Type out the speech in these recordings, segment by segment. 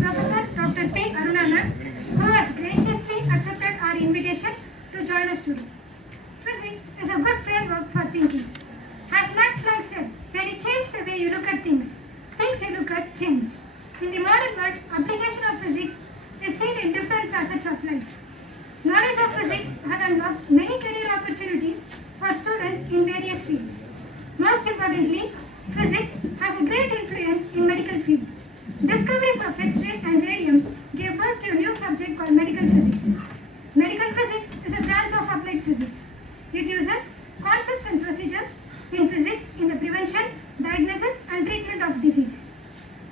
Professor Dr. P. Aruna, who has graciously accepted our invitation to join us today. Physics is a good framework for thinking. As Max Planck said, when you change the way you look at things, things you look at change. In the modern world, application of physics is seen in different facets of life. Knowledge of physics has unlocked many career opportunities for students in various fields. Most importantly, physics has a great influence in medical field. Discoveries of X-ray and radium gave birth to a new subject called medical physics. Medical physics is a branch of applied physics. It uses concepts and procedures in physics in the prevention, diagnosis and treatment of disease.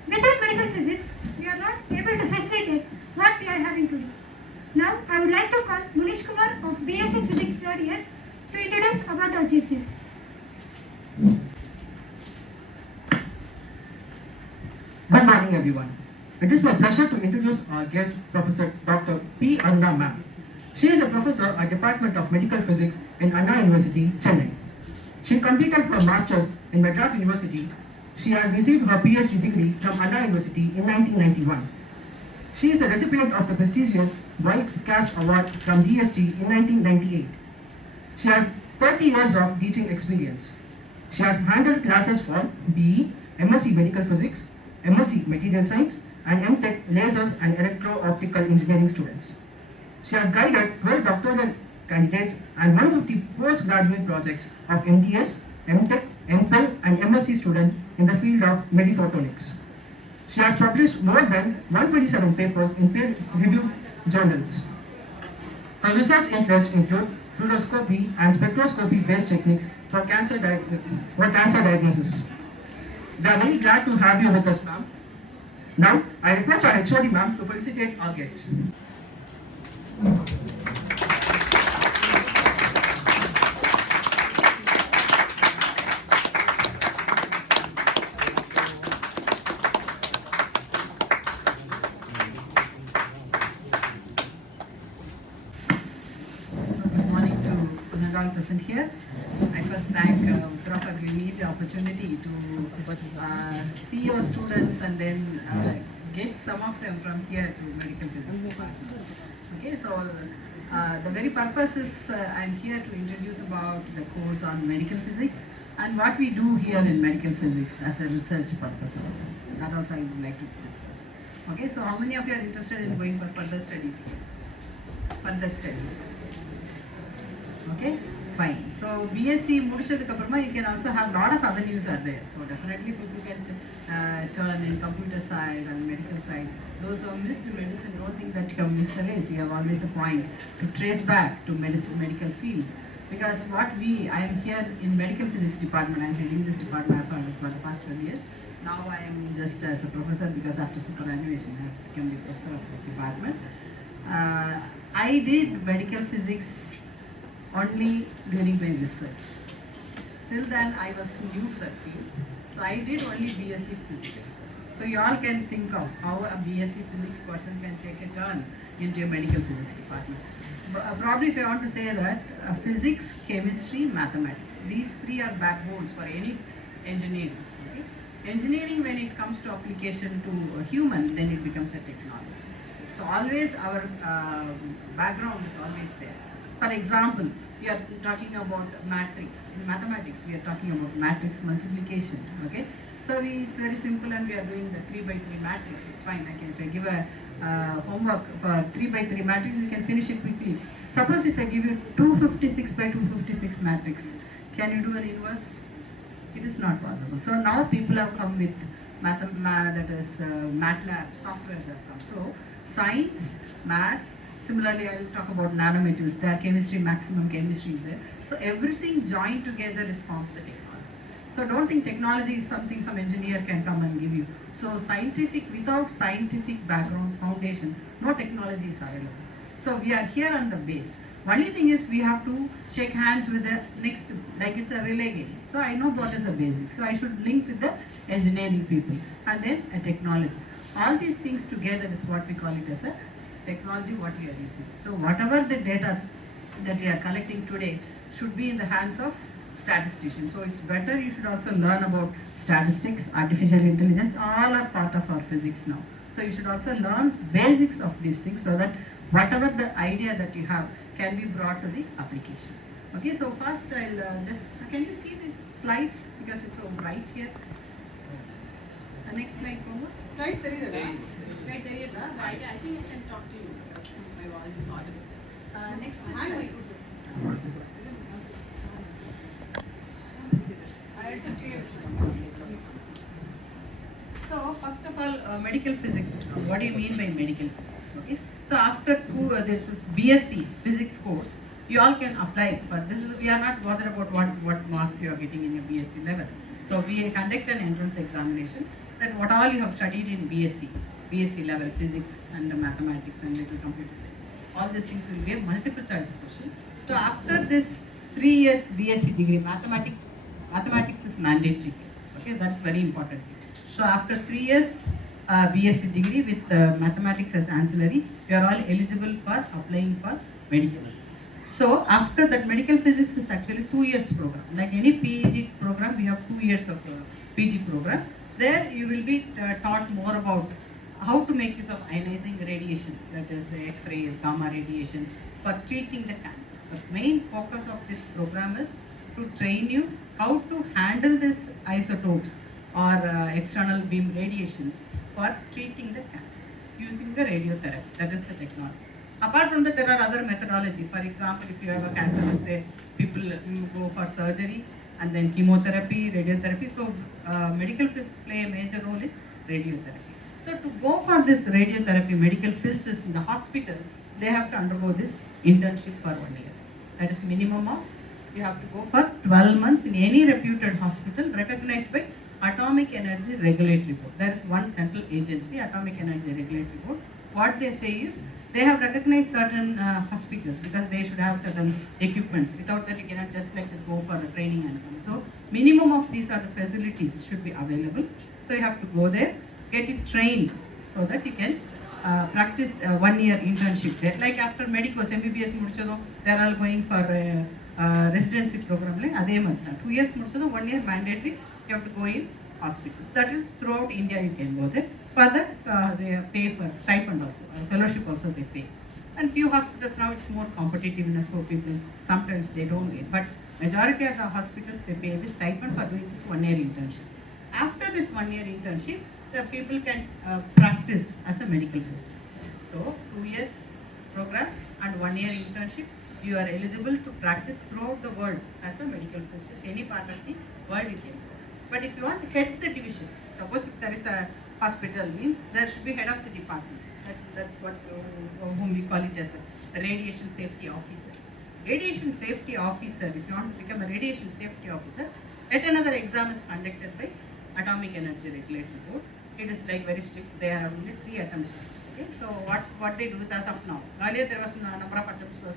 Without medical physics, we are not able to facilitate what we are having today. Now, I would like to call Munish Kumar of BSc Physics 3rd year to introduce about our chief guest. Good morning, everyone. It is my pleasure to introduce our guest, Professor Dr. P. Aruna ma'am. She is a professor at Department of Medical Physics in Anna University, Chennai. She completed her master's in Madras University. She has received her PhD degree from Anna University in 1991. She is a recipient of the prestigious White's Cast Award from DST in 1998. She has 30 years of teaching experience. She has handled classes for BE, MSc Medical Physics, MSc Material Science, and MTech Lasers and Electro-Optical Engineering students. She has guided 12 doctoral candidates and 150 postgraduate projects of MDS, MTech, MPhil, and MSc students in the field of mediphotonics. She has published more than 127 papers in peer-reviewed journals. Her research interests include fluoroscopy and spectroscopy-based techniques for cancer diagnosis. We are very glad to have you with us, ma'am. Now, I request our HOD ma'am to felicitate our guest. Present here. I first thank Prof. for giving me the opportunity to see your students and then get some of them from here to medical physics. Okay, so the very purpose is I'm here to introduce about the course on medical physics and what we do here in medical physics as a research purpose also. That also I would like to discuss. Okay, so how many of you are interested in going for further studies here? Further studies. Okay, fine. So BSc முடிச்சதுக்கு அப்புறமா you can also have lot of avenues are there. So definitely people can turn in computer side and medical side. Those who have missed medicine don't think that you have missed the race. You have always a point to trace back to medical field. Because I am here in medical physics department. I am heading this department for the past 12 years. Now I am just as a professor because after superannuation I have become the professor of this department. I did medical physics only during my research. Till then I was new to that field. So I did only BSc Physics. So you all can think of how a BSc Physics person can take a turn into a medical physics department. Probably if I want to say that physics, chemistry, mathematics, these three are backbones for any engineering. Okay? Engineering, when it comes to application to a human, then it becomes a technology. So always our background is always there. For example, we are talking about matrix. In mathematics, we are talking about matrix multiplication. Okay, so it's very simple, and we are doing the 3x3 matrix. It's fine. If I give a homework for 3x3 matrix, you can finish it quickly. Suppose if I give you 256x256 matrix, can you do an inverse? It is not possible. So now people have come with MATLAB softwares have come. So science, maths. Similarly, I will talk about nanomaterials. There chemistry, maximum chemistry is there. So everything joined together forms the technology. So don't think technology is something some engineer can come and give you. So without scientific background foundation, no technology is available. So we are here on the base. Only thing is we have to shake hands with the next, like it's a relay game. So I know what is the basics. So I should link with the engineering people and then a technologist. All these things together is what we call it as a technology what we are using. So whatever the data that we are collecting today should be in the hands of statisticians. So it's better you should also learn about statistics, artificial intelligence, all are part of our physics now. So you should also learn basics of these things so that whatever the idea that you have can be brought to the application. Okay, so first I'll can you see these slides because it's so bright here? The next slide, over. Slide Slide I think I can talk to you because my voice is audible. Next slide. So first of all, medical physics. What do you mean by medical physics? Okay. So after this is BSc physics course, you all can apply for this. We are not bothered about what marks you are getting in your BSc level. So we conduct an entrance examination that what all you have studied in BSc level physics and mathematics and little computer science. All these things will be a multiple choice question. So after this 3 years BSc degree, mathematics is mandatory. Okay, that's very important. So after 3 years BSc degree with mathematics as ancillary, you are all eligible for applying for medical physics. So after that, medical physics is actually 2 years program. Like any PG program, we have 2 years of PG program. There you will be taught more about how to make use of ionizing radiation, that is X-rays, gamma radiations, for treating the cancers. The main focus of this program is to train you how to handle these isotopes or external beam radiations for treating the cancers using the radiotherapy. That is the technology. Apart from that, there are other methodology. For example, if you have a cancer, people go for surgery and then chemotherapy, radiotherapy. So medical physicists play a major role in radiotherapy. So to go for this radiotherapy, medical physicists in the hospital, they have to undergo this internship for 1 year. That is minimum of, you have to go for 12 months in any reputed hospital recognized by Atomic Energy Regulatory Board. There is one central agency, Atomic Energy Regulatory Board. What they say is, they have recognized certain hospitals because they should have certain equipments. Without that, you cannot just like go for a training and come. So minimum of these are the facilities should be available. So you have to go there, get it trained so that you can practice 1 year internship there. Like after medicals, MBBS mudichado, they are all going for residency program. Like adhe madha. 2 years mudichado, 1 year mandatory. You have to go in hospitals. That is throughout India you can go there. For that they pay for stipend also, fellowship also they pay. And few hospitals now it's more competitiveness, so people sometimes they don't get. But majority of the hospitals they pay the stipend for doing this 1 year internship. After this 1 year internship, the people can practice as a medical physicist. So 2 years program and 1 year internship, you are eligible to practice throughout the world as a medical physicist. Any part of the world you can go. But if you want to head the division, suppose if there is a hospital, means there should be head of the department. That's what whom we call it as a radiation safety officer. Radiation safety officer, if you want to become a radiation safety officer, yet another exam is conducted by Atomic Energy Regulatory Board. It is like very strict. There are only 3 attempts. Okay, so what they do is as of now. Earlier there was number of attempts was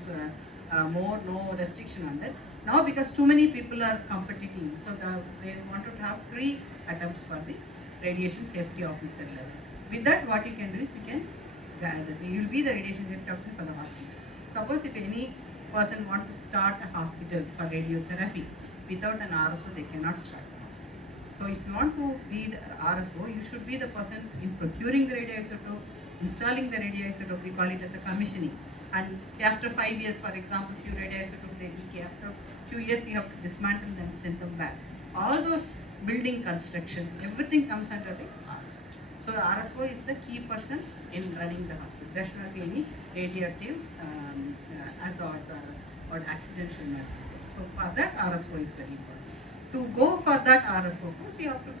more, no restriction on that. Now because too many people are competing, so they wanted to have 3 attempts for the radiation safety officer level. With that, what you can do is you will be the radiation safety officer for the hospital. Suppose if any person want to start a hospital for radiotherapy, without an RSO they cannot start the hospital. So if you want to be the RSO, you should be the person in procuring the radioisotopes, installing the radioisotope, we call it as a commissioning. And after 5 years, for example, few radioisotopes they decay. After few years, you have to dismantle them, send them back. All those building construction, everything comes under the RSO. So the RSO is the key person in running the hospital. There should not be any radioactive hazards or accidents should not be there. So for that, RSO is very important. To go for that RSO course, you have to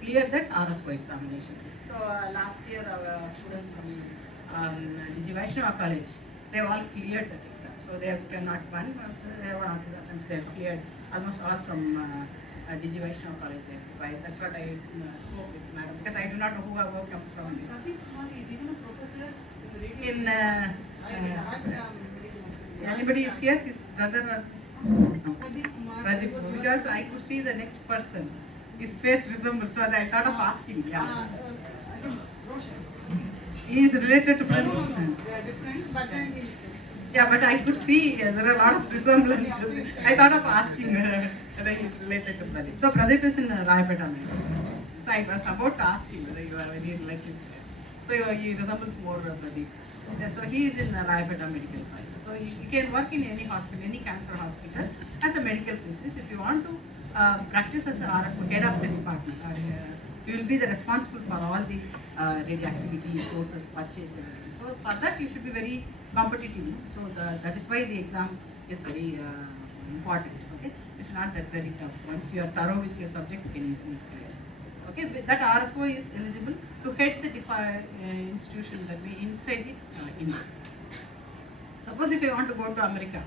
clear that RSO examination. So last year, our students from Vaishnava College, they all cleared that exam. So they have not one, but they have attempts. They have cleared almost all from Vaishnava College. That's what I spoke with madam, because I do not know who I work from. Pradeep Kumar is even a professor in the radio. Anybody is here? His brother or no? Pradeep Kumar. Pradeep, because I could see the next person. His face resembles, so I thought of asking. Yeah. I don't know. Roshan. He is related to No, Pradeep. they are different, but then he is. Yeah, but I could see there are a lot of resemblances. I thought of asking whether he is related to Pradeep. So Pradeep is in Raipeta. So I was about to ask him whether you have any relatives there. So he resembles more Pradeep. So he is in Rayapeta Medical College. So you can work in any hospital, any cancer hospital as a medical physicist. If you want to practice as a RSO, head of the department, you will be the responsible for all the radioactivity sources, purchase, everything. So for that you should be very competitive. So that is why the exam is very important. Okay, it's not that very tough. Once you are thorough with your subject, you can easily clear. Okay, that RSO is eligible to head the institution that we inside India. Suppose if you want to go to America,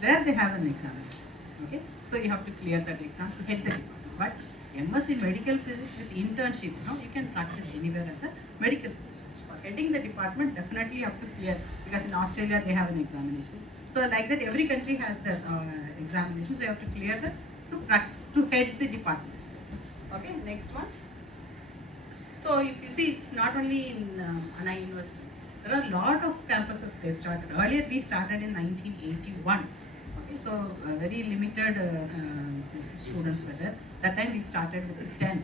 there they have an examination. Okay, so you have to clear that exam to head the department. But MSc Medical Physics with internship, you can practice anywhere as a medical physicist. For heading the department, definitely you have to clear, because in Australia they have an examination. So like that, every country has their examination. So you have to clear that to head the departments. Okay, next one. So if you see, it's not only in Anna University. There are a lot of campuses they've started. Earlier we started in 1981. Okay, so very limited students were there. That time we started with 10.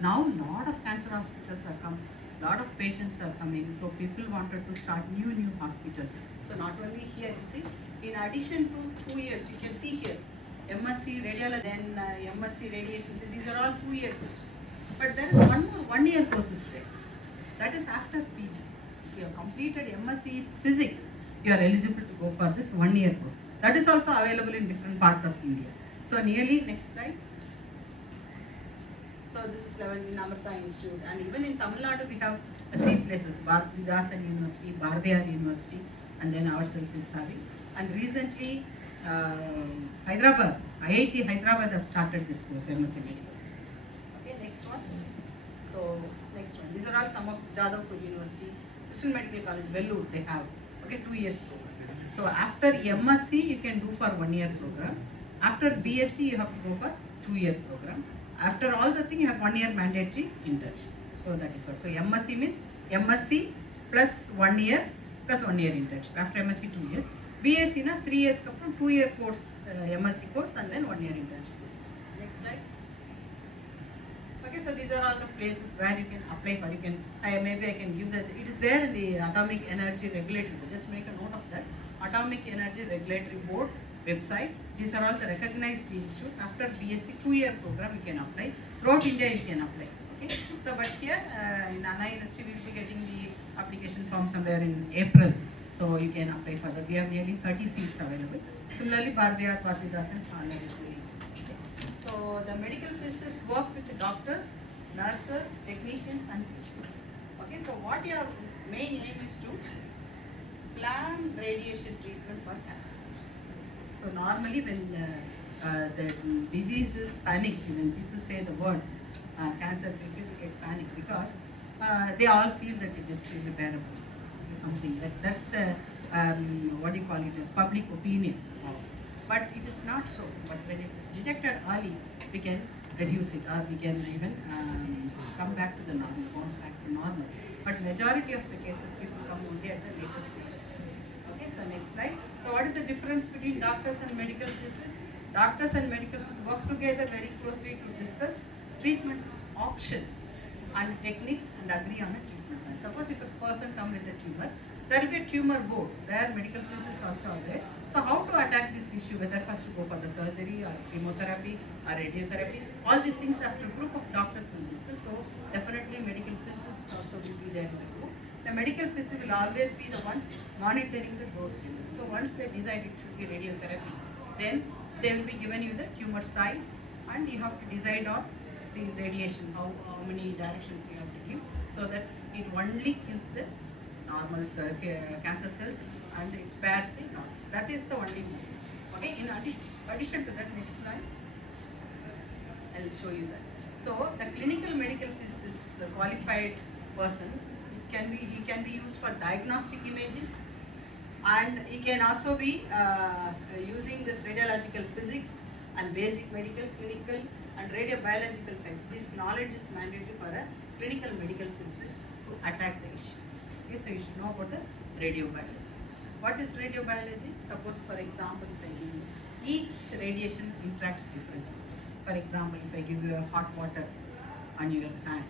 Now lot of cancer hospitals have come. Lot of patients are coming. So people wanted to start new hospitals. So not only here, you see, in addition to 2 years, you can see here, MSc Radiology, then MSc Radiation. These are all 2-year courses. But there is one more 1-year courses there. That is after PG. If you have completed MSc Physics, you are eligible to go for this 1-year course. That is also available in different parts of India. So nearly, next slide. So this is level in Amrita Institute, and even in Tamil Nadu we have 3 places: Bharathidasan University, Bharathiar University, and then ourselves is having. And recently, Hyderabad, IIT Hyderabad have started this course, MSc Medical Physics. Okay, next one. So next one. These are all some of Jadavpur University, Christian Medical College, Vellore, they have. Okay, 2 years program. So after MSc you can do for 1-year program. After BSc you have to go for 2-year program. After all the thing you have 1-year mandatory internship. So that is what. So MSc means MSc plus 1 year plus 1-year internship. After MSc 2 years. BSc na 3 years kapram 2-year course, MSc course, and then 1-year internship. Next slide. Okay, so these are all the places where you can apply for. You can, maybe I can give that. It is there in the Atomic Energy Regulatory Board. Just make a note of that. Atomic Energy Regulatory Board website. These are all the recognized institute. After BSc 2-year program, you can apply. Throughout India, you can apply. Okay. So, but here in Anna University, we will be getting the application form somewhere in April. So you can apply for that. We have nearly 30 seats available. Similarly, Bharathiar, Bharathidasan, okay. So the medical physicists work with the doctors, nurses, technicians, and patients. Okay. So what your main aim is to plan radiation treatment for cancer. So normally when the disease is panic, when people say the word cancer, people get panic because they all feel that it is irreparable. Something that's the what do you call it as public opinion. But it is not so. But when it is detected early, we can reduce it, or we can even come back to the normal, bounce back to normal. But majority of the cases, people come only at the later stages. Okay, so next slide. So what is the difference between doctors and medical physicists? Doctors and medical physicists work together very closely to discuss treatment options and techniques and agree on a treatment plan. Suppose if a person comes with a tumor, there will be a tumor board. There medical physicists also are there. So how to attack this issue, whether first to go for the surgery or chemotherapy or radiotherapy, all these things after a group of doctors will discuss. So definitely medical physicists also will be there in the group. The medical physicists will always be the ones monitoring the dose level. So once they decide it should be radiotherapy, then they will be given you the tumor size, and you have to decide on the radiation, how many directions you have to give, so that it only kills the normal cancer cells and it spares the normals. That is the only one. Okay, in addition to that, next slide, I'll show you that. So the clinical medical physicist qualified person, he can be used for diagnostic imaging, and he can also be using this radiological physics and basic medical, clinical, and radiobiological science. This knowledge is mandatory for a clinical medical physicist to attack the issue. Okay, so you should know about the radiobiology. What is radiobiology? Suppose, for example, if I give you, each radiation interacts differently. For example, if I give you a hot water on your hand,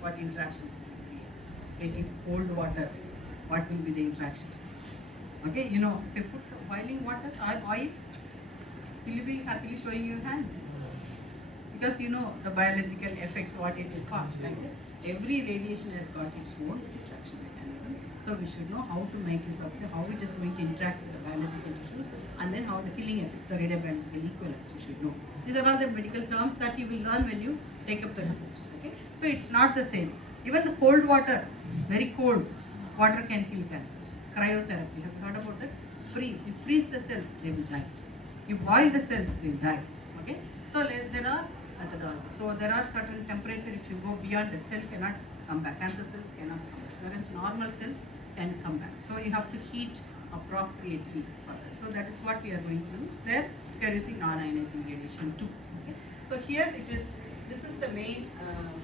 what interactions it will create? getting cold water, what will be the interactions? Okay, you know, if you put boiling water, oil, will you be happily showing your hand? Because you know the biological effects, what it will cause. Like that. Every radiation has got its own interaction mechanism. So we should know how to make use of how it is going to interact with the biological tissues, and then how the killing effect, the radiobiological equivalence, we should know. These are all the medical terms that you will learn when you take up the course. Okay, so it's not the same. Even the cold water, very cold water can kill cancers. Cryotherapy, have you heard about that? Freeze. You freeze the cells, they will die. You boil the cells, they will die. Okay, so there are methodologies. So there are certain temperature. If you go beyond, that cell cannot come back. Cancer cells cannot come back, whereas normal cells can come back. So you have to heat appropriately for that. So that is what we are going to use. There we are using non-ionizing radiation too. Okay. So here it is. This is the main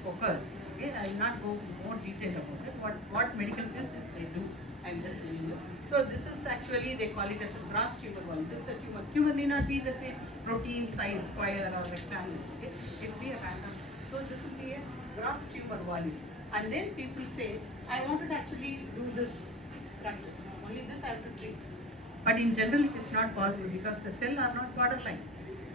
focus. Okay, I will not go more detail about it. What medical physicists they do, I am just telling you. So this is actually, they call it as a gross tumor volume. This is the tumor. Tumor may not be the same protein size, square or rectangle. Okay, it will be a random. So this will be a gross tumor volume. And then people say, I wanted to actually do this practice. Only this I have to treat. But in general, it is not possible because the cell are not borderline.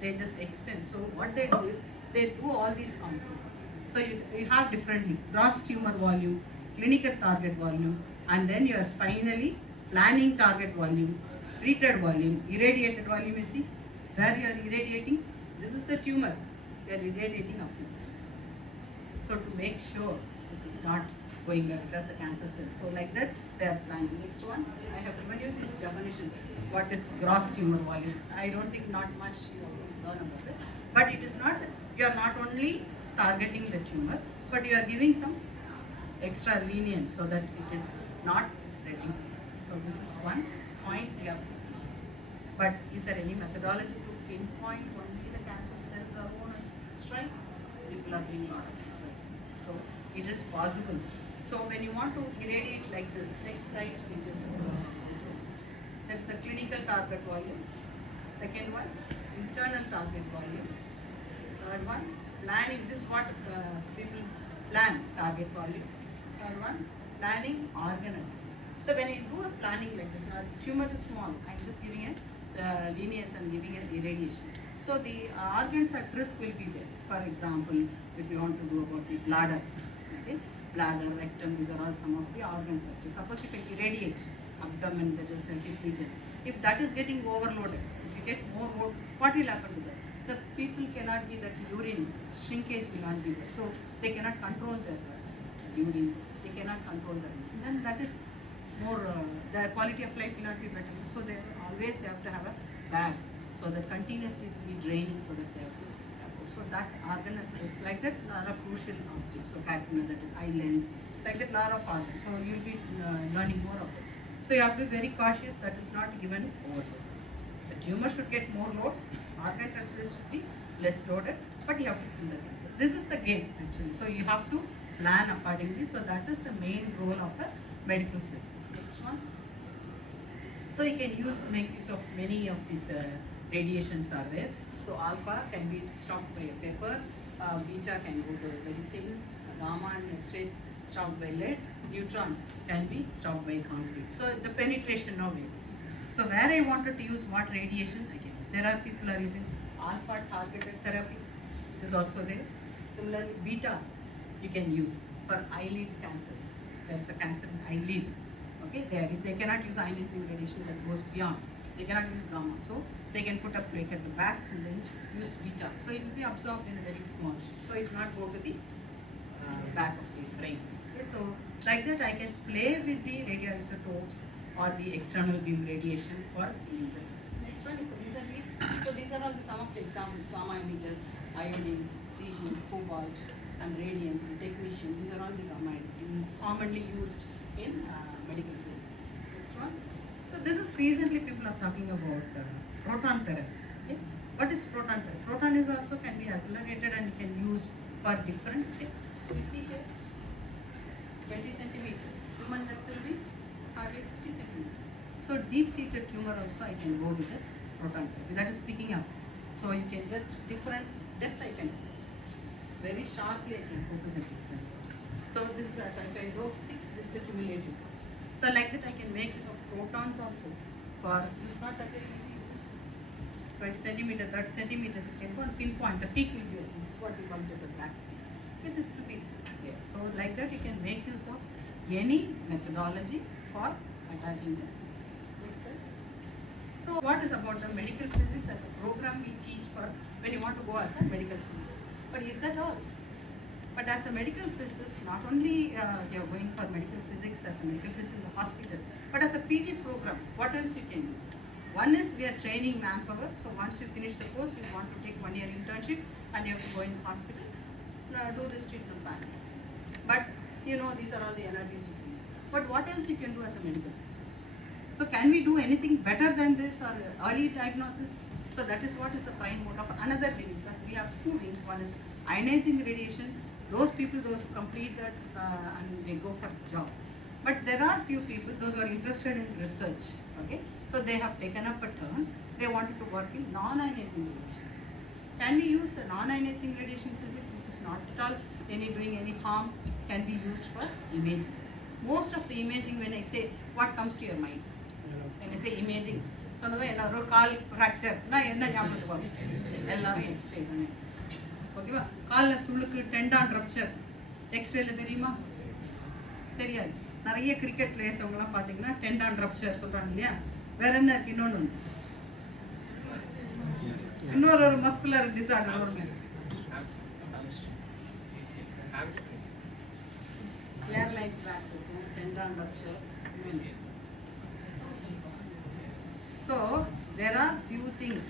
They just extend. So what they do is they do all these components. So you have differently gross tumor volume, clinical target volume, and then you are finally planning target volume, treated volume, irradiated volume. You see where you are irradiating. This is the tumor. You are irradiating up to this. So to make sure this is not going there because the cancer cells. So like that they are planning. Next one, I have given you these definitions. What is gross tumor volume? I don't think not much you have learned about it. But it is not, you are not only targeting the tumor, but you are giving some extra lenience so that it is not spreading. So this is one point we have to see. But is there any methodology to pinpoint only the cancer cells are on a strike? People are doing a lot of research. So it is possible. So when you want to irradiate like this, next slide we just go through. That's the clinical target volume. Second one, internal target volume. Third one, planning. This what people plan target volume. Third one, planning organ at risk. So when you do a planning like this, now the tumor is small. I'm just giving it lenience and giving it irradiation. So the organs at risk will be there. For example, if you want to do about the bladder, okay, bladder, rectum, these are all some of the organs at risk. Suppose if I irradiate abdomen, that is the hip region, if that is getting overloaded, if you get more load, what will happen to that? The people cannot be that urine shrinkage will not be there. So they cannot control their urine. They cannot control their urine. Then that is more, their quality of life will not be better. So they have to have a bag so that continuously it will be draining so that they have to. So that organ is like that, lot of crucial objects. So catenary, that is eye lens, like that, lot of organs. So you will be learning more of it. So you have to be very cautious that is not given overload. The tumor should get more load, organ should be less loaded, but you have to kill the cancer. This is the game actually. So you have to plan accordingly. So that is the main role of a medical physicist. Next one. So you can make use of many of these radiations are there. So alpha can be stopped by a paper, beta can go to very thin, gamma and X-rays stopped by lead, neutron can be stopped by concrete. So the penetration now varies. So where I wanted to use what radiation I can use. There are people are using alpha targeted therapy. It is also there. Similarly, beta you can use for eyelid cancers. There is a cancer in eyelid. Okay, they cannot use ionizing radiation that goes beyond. They cannot use gamma. So they can put a plate at the back and then use beta. So it will be absorbed in a very small shape. So it will not go to the back of the brain. Okay, so like that I can play with the radioisotopes or the external beam radiation for healing the cells. Next one, recently, so these are all some of the examples: gamma emitters, iodine, cesium, cobalt, and radium, technetium. These are all the gamma commonly used in medical physics. Next one. So this is recently people are talking about proton therapy. Okay? What is proton therapy? Proton is also can be accelerated and can use for different depth. We see here 20 centimeters. Human depth will be hardly 50 centimeters. So deep-seated tumor also I can go with the proton therapy. That is picking up. So you can just different depth I can focus. Very sharply I can focus at different depths. So this is if I draw 6, this is the cumulative dose. So like that I can make use of protons also. For this is not that very easy, is it? 20 centimeter, 30 centimeters, you can go and pinpoint. The peak will be, this is what we call it as a black spin. Okay, this will be there. So like that you can make use of any methodology for attacking the disease. Next slide. So what is about the medical physics as a program we teach for when you want to go as a medical physicist? But is that all? But as a medical physicist, not only you're going for medical physics as a medical physicist in the hospital, but as a PG program, what else you can do? One is we are training manpower. So once you finish the course, you want to take 1 year internship and you have to go in the hospital, do this treatment plan. But you know, these are all the energies you can use. But what else you can do as a medical physicist? So can we do anything better than this or early diagnosis? So that is what is the prime mode of another wing, because we have 2 wings. One is ionizing radiation. Those people, those who complete that and they go for job. But there are few people, those who are interested in research. Okay, so they have taken up a turn. They wanted to work in non-ionizing radiation physics. Can we use a non-ionizing radiation physics, which is not at all doing any harm, can be used for imaging? Most of the imaging, when I say, what comes to your mind? When I say imaging, so now call fracture, na enna ஞாபகத்துக்கு வரும்? எல்லாரும் x ray தானே. ஓகேவா? கால்ல சுளுக்கு, டெண்டான் rupture, எக்ஸ்ரேல தெரியுமா? தெரியாது. நிறைய cricket players அவங்கலாம் பாத்தீங்கன்னா டெண்டான் ரப்சர் சொல்றாங்க இல்லையா? வேற என்ன இருக்கு? இன்னொரு மஸ்குலர் டிசார்டர் வருங்க. ஏர்லைன் கிராக்ஸ் இருக்கும், டெண்டான் rupture. So there are few things,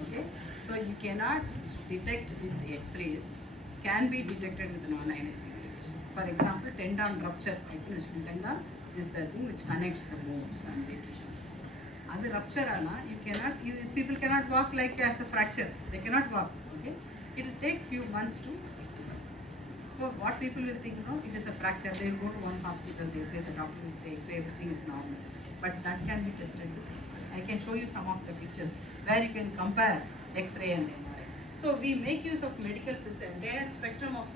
okay? So you cannot detect with X-rays, can be detected with non-ionizing radiation. For example, tendon rupture. I think tendon is the thing which connects the bones and the tissues. That rupture, people cannot walk like as a fracture. They cannot walk. Okay? It will take few months to. So what people will think, no, it is a fracture. They will go to one hospital. They will say the doctor will say everything is normal, but that can be tested with. I can show you some of the pictures where you can compare X-ray and MRI. So we make use of medical physics, entire spectrum of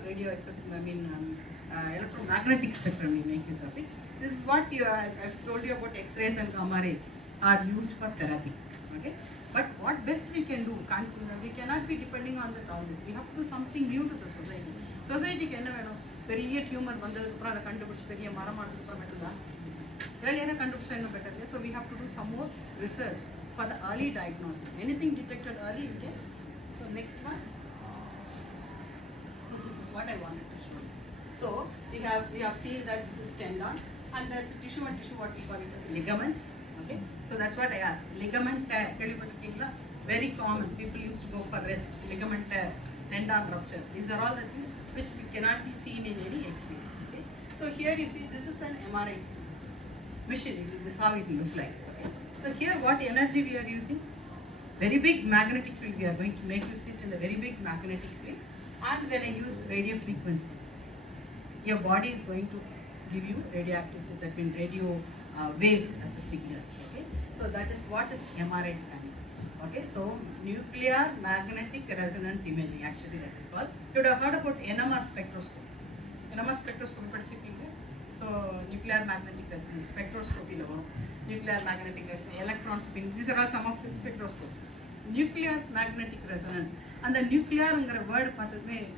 electromagnetic spectrum. We make use of it. This is what I've told you about X-rays and gamma rays are used for therapy. Okay, but what best we can do? We cannot be depending on the always. We have to do something new to the society. Society can never பெரிய tumour வந்ததுக்கு அப்புறம் அதை கண்டுபிடிச்சு பெரிய மரமானதுக்கு அப்புறமேட்டு தான் earlier contribution no better. So we have to do some more research for the early diagnosis. Anything detected early, we can. So next one. So this is what I wanted to show you. So we have seen that this is tendon, and there's tissue and tissue, what we call it as ligaments. Okay. So that's what I asked. Ligament tear, very common. People used to go for rest. Ligament tear, tendon rupture. These are all the things which we cannot be seen in any X-rays. Okay. So here you see this is an MRI machine. This is how it will look like. Okay. So here what energy we are using? Very big magnetic field. We are going to make you sit in the very big magnetic field. And when I use radio frequency, your body is going to give you radioactive, that means radio waves as a signal. Okay. So that is what is MRI scanning. Okay. So nuclear magnetic resonance imaging, actually that is called. You would have heard about NMR spectroscopy. NMR spectroscopy படிச்சிருக்கீங்க? So nuclear magnetic resonance spectroscopy level, nuclear magnetic resonance, electron spin. These are all some of the spectroscopy. Nuclear magnetic resonance. And the nuclear word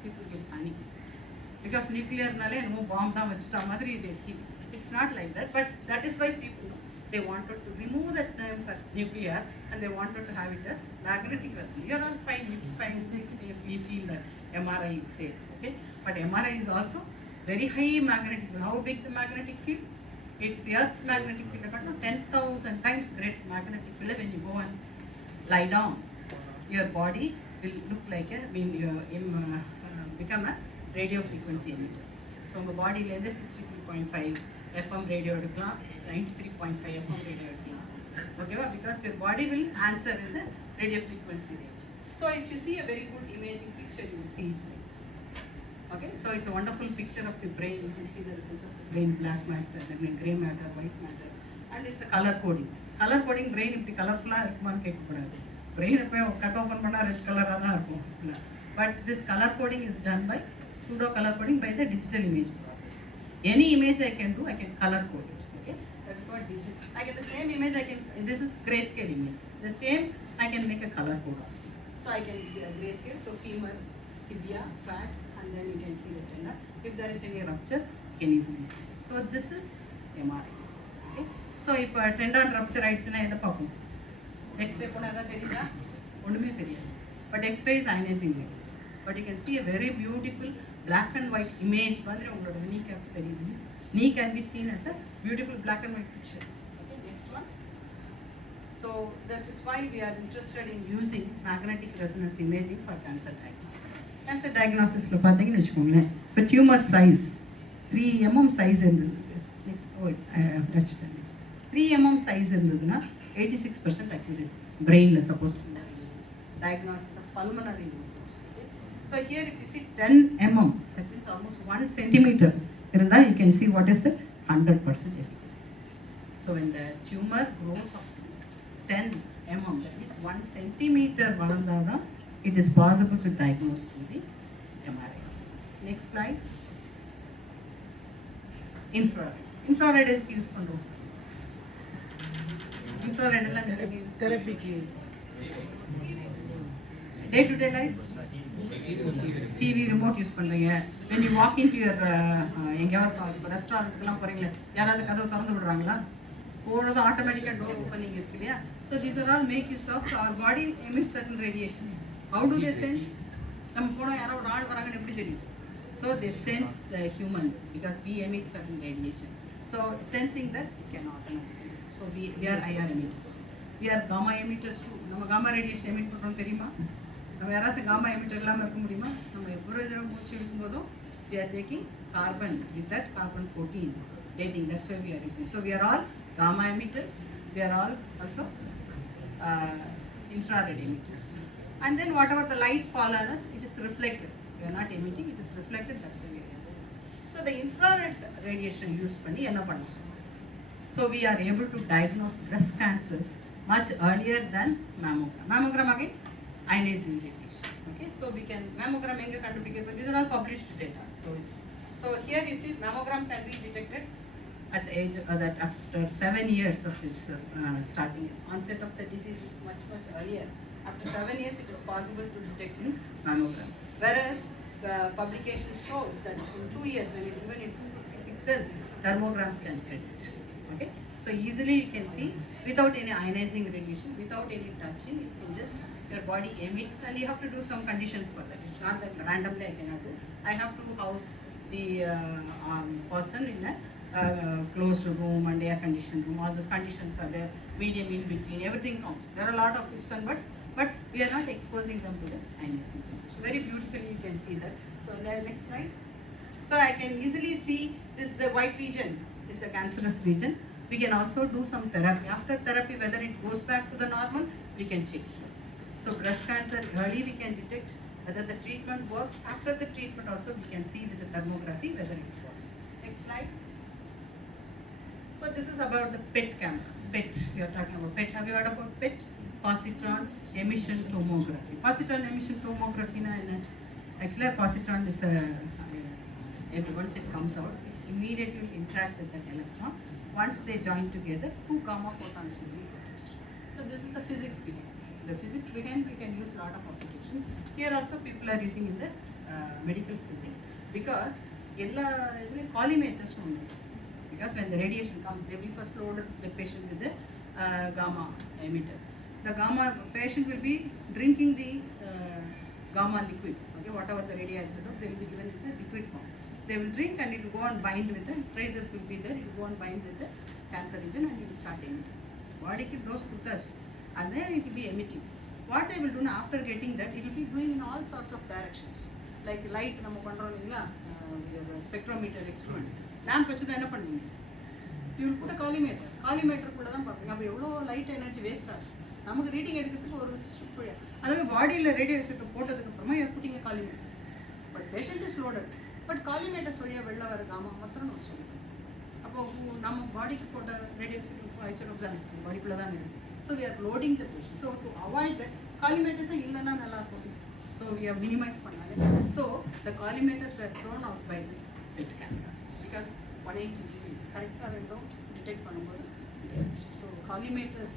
people get panic. Because nuclear no bomb da vachita madri they feel. It's not like that, but that is why people they wanted to remove that term for nuclear and they wanted to have it as magnetic resonance. You are all fine if we feel that MRI is safe. Okay? But MRI is also very high magnetic field. How big the magnetic field? It's Earth's magnetic field, but 10,000 times great magnetic field. When you go and lie down, your body will look like become a radio frequency emitter. So your body is 63.5 FM radio, 93.5 FM radio. Okay, because your body will answer in the radio frequency range. So if you see a very good imaging picture, you will see it. Okay, so it's a wonderful picture of the brain. You can see the ripples of the brain, black matter, grey matter, white matter, and it's a color coding. Color coding brain இப்படி கலர்ஃபுல்லாக இருக்குமான்னு கேட்கக்கூடாது. Brain போய் cut open பண்ணால் red கலராக தான் இருக்கும். But this color coding is done by pseudo color coding by the digital image processing. Any image I can do, I can color code it. Okay, that is what digital. I get the same image, I can. This is grayscale image. The same I can make a color code also. So I can grayscale. So femur, tibia, fat, and then you can see the tendon. If there is any rupture, you can easily see. So this is MRI. Okay. So if tendon rupture ஆயிடுச்சுன்னா எதை பார்ப்போம்? X-ray போனால் எதாவது தெரியுதா? ஒன்றுமே தெரியாது. But X-ray is ionizing radiation. But you can see a very beautiful black and white image. மாதிரி உங்களோட knee cap தெரியுது. Knee can be seen as a beautiful black and white picture. Okay, next one. So that is why we are interested in using magnetic resonance imaging for cancer diagnosis. Cancer diagnosis ல பார்த்தீங்கன்னு வெச்சுக்கோங்களேன். இப்போ tumor size 3 mm size இருந்தது. Next, oh, I have touched that. 3 mm size இருந்ததுன்னா 86% accuracy. Brain ல suppose to be diagnosis of pulmonary lupus. Okay? So here if you see 10 mm, that means almost 1 centimeter. You can see what is the 100% efficacy. So when the tumor grows up to 10 mm, that means 1 centimeter, it is possible to diagnose through the MRI. Next slide. Infrared. Infrared is used for infrared therapy. Day to day life. TV remote use பண்றீங்க. When you walk into your எங்கயாவது ரெஸ்டாரண்ட்லாம் போறீங்களா, யாராவது கதவு திறந்து விடுறாங்களா? போறது ஆட்டோமேட்டிக்கா door opening இருக்கு இல்லையா? So these are all make use of our body emits certain radiation. How do they sense? நம்ம போனா யாரோ ஒரு ஆள் வராங்கன்னு எப்படி தெரியும்? So they sense the human because we emit certain radiation. So sensing that it can automatically. So we are IR emitters. We are gamma emitters too. நம்ம gamma radiation emit பண்றோம் தெரியுமா? நம்ம யாராச்சும் gamma emitter இல்லாம இருக்க முடியுமா? நம்ம எவ்வளவு தூரம் மூச்சு விடும்போதும் we are taking carbon with that carbon 14 dating. That's why we are using. So we are all gamma emitters. We are all also infrared emitters. And then whatever the light fall on us, it is reflected. We are not emitting, it is reflected. That's why we are using. So the infrared radiation use பண்ணி என்ன பண்ணலாம்? So we are able to diagnose breast cancers much earlier than mammogram. Mammogram again, ionizing radiation. Okay, so we can mammogram enga kandupidikka. These are all published data. So here you see mammogram can be detected at the age that after 7 years of its starting. Onset of the disease is much earlier. After 7 years, it is possible to detect in mammogram. Whereas the publication shows that in 2 years, when it even in 256 cells, thermograms can predict. Okay, so easily you can see without any ionizing radiation, without any touching, you can just your body emits, and you have to do some conditions for that. It's not that randomly I cannot do. I have to house the person in a closed room and air conditioned room. All those conditions are there. Medium in between, everything counts. There are a lot of ifs and buts, but we are not exposing them to the ionizing. So very beautifully you can see that. So the next slide. So I can easily see this, the white region is the cancerous region. We can also do some therapy. After therapy, whether it goes back to the normal, we can check here. So breast cancer, early we can detect whether the treatment works. After the treatment also, we can see with the thermography whether it works. Next slide. So this is about the PET camera. PET, we are talking about PET. Have you heard about PET? Positron emission tomography. Positron emission tomography, actually positron is once it comes out, it immediately will interact with that electron. Once they join together, 2 gamma photons will be produced. So this is the physics behind. The physics behind, we can use a lot of applications. Here also people are using in the medical physics because collimators. Because when the radiation comes, they will first load the patient with the gamma emitter. The gamma patient will be drinking the gamma liquid. Okay, whatever the radioisotope, they will be given in a liquid form. They will drink and it will go and bind with the traces will be there. It will go and bind with the cancer region and it will start emitting. Body keep dose kutas and then it will be emitting. What they will do now, after getting that, it will be going in all sorts of directions. Like light, நம்ம பண்றோம் இல்லையா, spectrometer experiment. lamp வச்சு தான் என்ன பண்ணுவீங்க? You will put a collimator. Collimator குள்ள தான் பார்ப்பீங்க. அப்ப எவ்வளவு லைட் எனர்ஜி வேஸ்ட் ஆகும். நமக்கு ரீடிங் எடுக்கிறதுக்கு ஒரு ஸ்ட்ரிப். அதுவே பாடியில ரேடியோசைட்டோப் போட்டதுக்கு அப்புறமா you are putting a collimator. But patient is loaded. But collimators வழியா வெளில வர காமா மாத்திரம் நம்ம சொல்லுவோம். அப்போ நம்ம பாடிக்கு போட்ட ரேடியோசைட்டோப் ஐசோடோப் தான் பாடிக்குள்ள தான் இருக்கு. So we are loading the patient. So to avoid that, collimators இல்லைன்னா நல்லா இருக்கும். So we have minimized பண்ணாங்க. So the collimators were thrown out by this PET cameras because 180 degrees. கரெக்டாக ரெண்டும் டிடெக்ட் பண்ணும்போது so collimators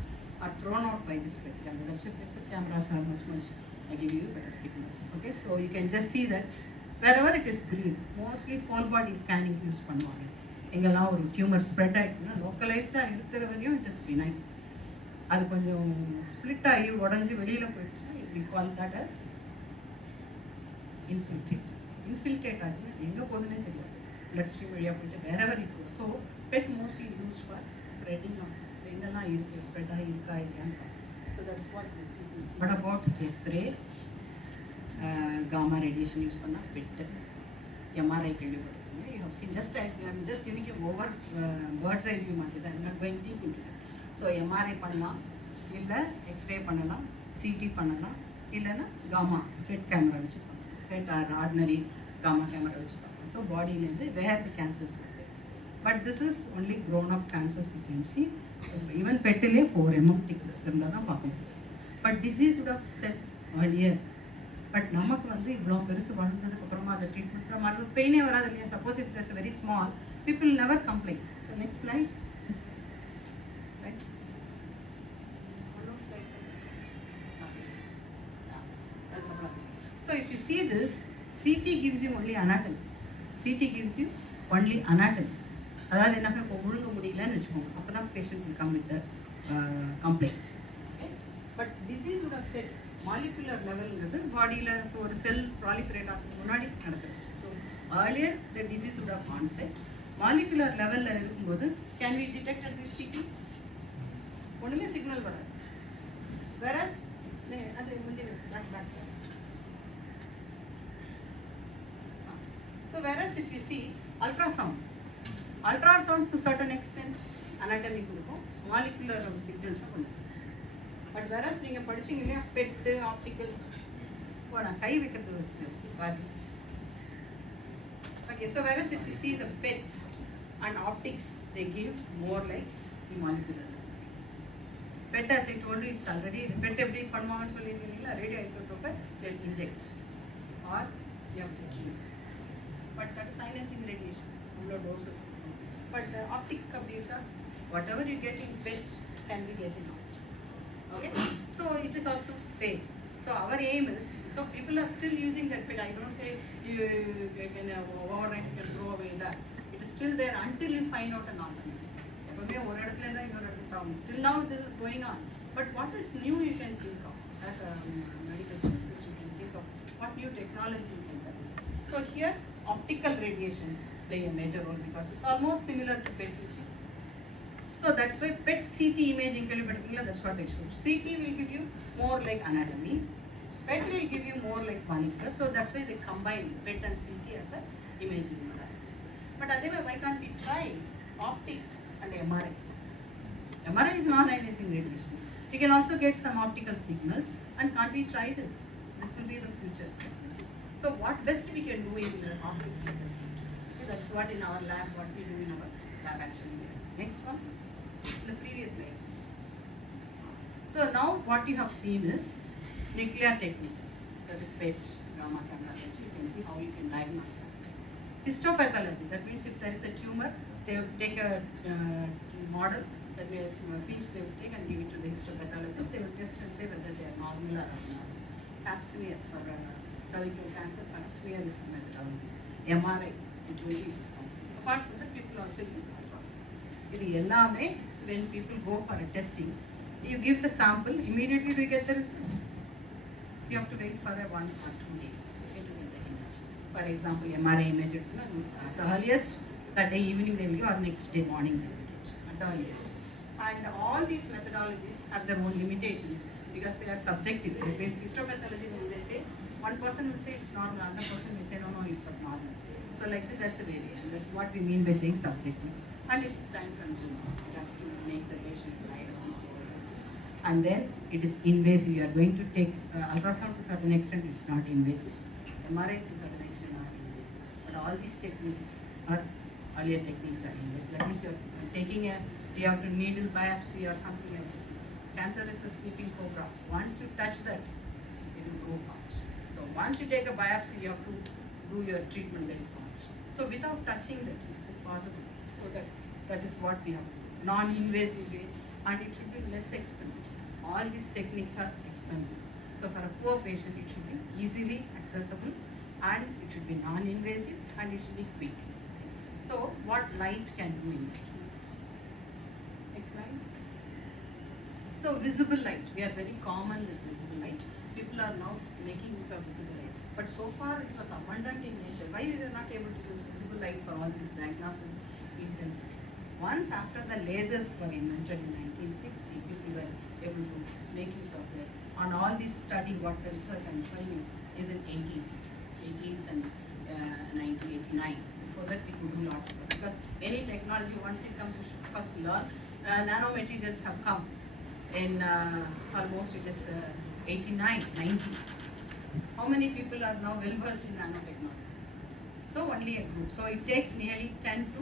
are thrown out by this PET camera. That's why PET cameras are much give you better signals. Okay, so you can just see that wherever it is green, mostly whole body scanning use பண்ணுவாங்க. எங்கெல்லாம் ஒரு tumour spread ஆகிட்டுன்னா லோக்கலைஸ்டாக இருக்கிற வரையும் it is பினைன். அது கொஞ்சம் split ஆகி உடஞ்சி வெளியில் போயிடுச்சுன்னா we call that as infiltrate. Infiltrate ஆச்சுன்னா எங்கே போகுதுன்னே தெரியாது. Blood stream வழியாக போயிட்டு wherever it goes. So PET mostly used for spreading of எங்கெல்லாம் இருக்குது ஸ்ப்ரெட் ஆகி இருக்கா இல்லையான்னு. So that's what these people see. What about X-ray, gamma radiation use பண்ணால் PET, MRI கேள்விப்பட்டிருக்கீங்க. You have seen just as I am just giving you over bird's eye view மாதிரி தான். I am not going deep into that. So MRI பண்ணலாம், இல்லை X-ray பண்ணலாம், CT பண்ணலாம், இல்லைன்னா gamma PET camera வச்சு பண்ணலாம். PET or ordinary gamma camera வச்சு பண்ணலாம். So பாடியிலேருந்து where the cancers are there. But this is only grown up cancers you can see. Even PET-லே 4 mm thickness இருந்தால் தான் பார்க்க முடியும். But disease would have set earlier. But நமக்கு வந்து இவ்வளோ பெருசு வளர்ந்ததுக்கு அப்புறமா அதை ட்ரீட்மெண்ட் பண்ணுற பெயினே வராது இல்லையா. Suppose it is very small people never complaint. So next slide. So if you see this, CT gives you only anatomy. CT gives you only anatomy. அதாவது என்ன இப்போ முழுங்க முடியலன்னு வச்சுக்கோங்க, அப்போ தான் patient will come with the complaint. Okay? But disease would have set molecular levelங்கிறது பாடியில் ஒரு செல் ப்ராலிஃபரேட் ஆகிறதுக்கு முன்னாடி நடக்குது. So earlier the disease would have onset. molecular லெவலில் இருக்கும்போது can we detect at this CT? ஒன்றுமே சிக்னல் வராது. whereas அது வந்து back. So whereas if you see ultrasound to certain extent anatomy கொடுக்கும், molecular signals கொடுக்கும். But whereas நீங்கள் படிச்சீங்க இல்லையா PET, optical, நான் கை வைக்கிறது sorry. Okay, so whereas if you see the PET and optics, they give more like the molecular signals. PET, as I told you, it's already PET எப்படி பண்ணுவாங்கன்னு சொல்லியிருக்கீங்களா, radio ஐசோடோப்பை they'll inject or you have to treat. But that is ionizing radiation, அவ்வளோ doses. But optics அப்படி இருக்கா, whatever you get in PET can be get in optics. Okay, so it is also safe. So our aim is, so people are still using that PET. I don't say you can overnight you can throw away that. It is still there until you find out an alternative. எப்பவுமே ஒரு இடத்துல இருந்தால் இன்னொரு இடத்துக்கு தாவும். Till now this is going on. But what is new you can think of as a medical physicist, you can think of what new technology you can develop. So here optical radiations play a major role because it's almost similar to PET. So that's why PET CT imaging, that's what I showed. CT will give you more like anatomy. PET will give you more like molecular. So that's why they combine PET and CT as a imaging modality. But otherwise, why can't we try optics and MRI? MRI is non-ionizing radiation. You can also get some optical signals, and can't we try this? This will be the future. So what best we can do in optics like this? Okay, that's what in our lab, what we do in our lab actually. Next one, the previous slide. So now what you have seen is nuclear techniques, that is PET, gamma camera. You can see how you can diagnose cancer. Histopathology, that means if there is a tumor, they will take a model, that we pinch they will take and give it to the histopathologist. They will test and say whether they are normal or abnormal. Pap smear for cervical cancer, pap smear is the methodology. MRI, it will be responsible. Apart from that, people also use ultrasound. இது எல்லாமே when people go for a testing, you give the sample, immediately we get the results. You have to wait for 1 or 2 days to get the image. For example, MRI image, at the earliest, that day evening they will give, or next day morning they will get, at the earliest. And all these methodologies have their own limitations because they are subjective. It means histopathology, when they say, one person will say it's normal, another person will say no, it's abnormal. So like that, that's a variation. That's what we mean by saying subjective. And it's time consuming. You have to make the patient lie down. And then it is invasive. You are going to take ultrasound to a certain extent, it's not invasive. MRI to a certain extent, not invasive. But all these techniques are earlier techniques are invasive. That means you are taking you have to needle biopsy or something like that. Cancer is a sleeping cobra. Once you touch that, it will grow fast. So once you take a biopsy, you have to do your treatment very fast. So without touching that, is it possible? So that is what we have. Non-invasive way, and it should be less expensive. All these techniques are expensive. So for a poor patient, it should be easily accessible, and it should be non-invasive, and it should be quick. So what light can do in that? Next slide. So visible light, we are very common with visible light. People are now making use of visible light. But so far it was abundant in nature. Why we were not able to use visible light for all this diagnosis intensity? Once after the lasers were invented in 1960, people were able to make use of it. On all this study, what the research I'm showing you is in 80s and 1989. Before that, we could do a lot of it. Because any technology, once it comes, you should first learn. Nanomaterials have come in almost it is 89, 90. How many people are now well versed in nanotechnology? So only a group. So it takes nearly 10 to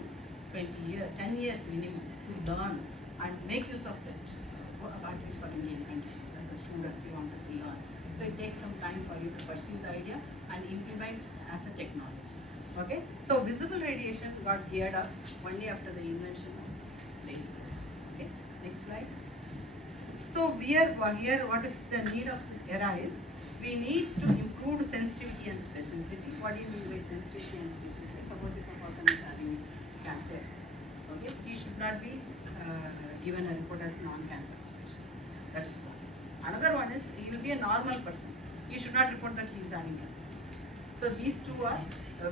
20 years, 10 years minimum to learn and make use of that, at least for Indian conditions. As a student, you want to learn. So it takes some time for you to perceive the idea and implement as a technology. Okay? So visible radiation got geared up only after the invention of lasers. Okay? Next slide. So here what is the need of this era is, we need to improve sensitivity and specificity. What do you mean by sensitivity and specificity? Suppose if a person is having cancer, okay, he should not be given a report as non-cancerous patient. That is one. Another one is, he will be a normal person. He should not report that he is having cancer. So these two are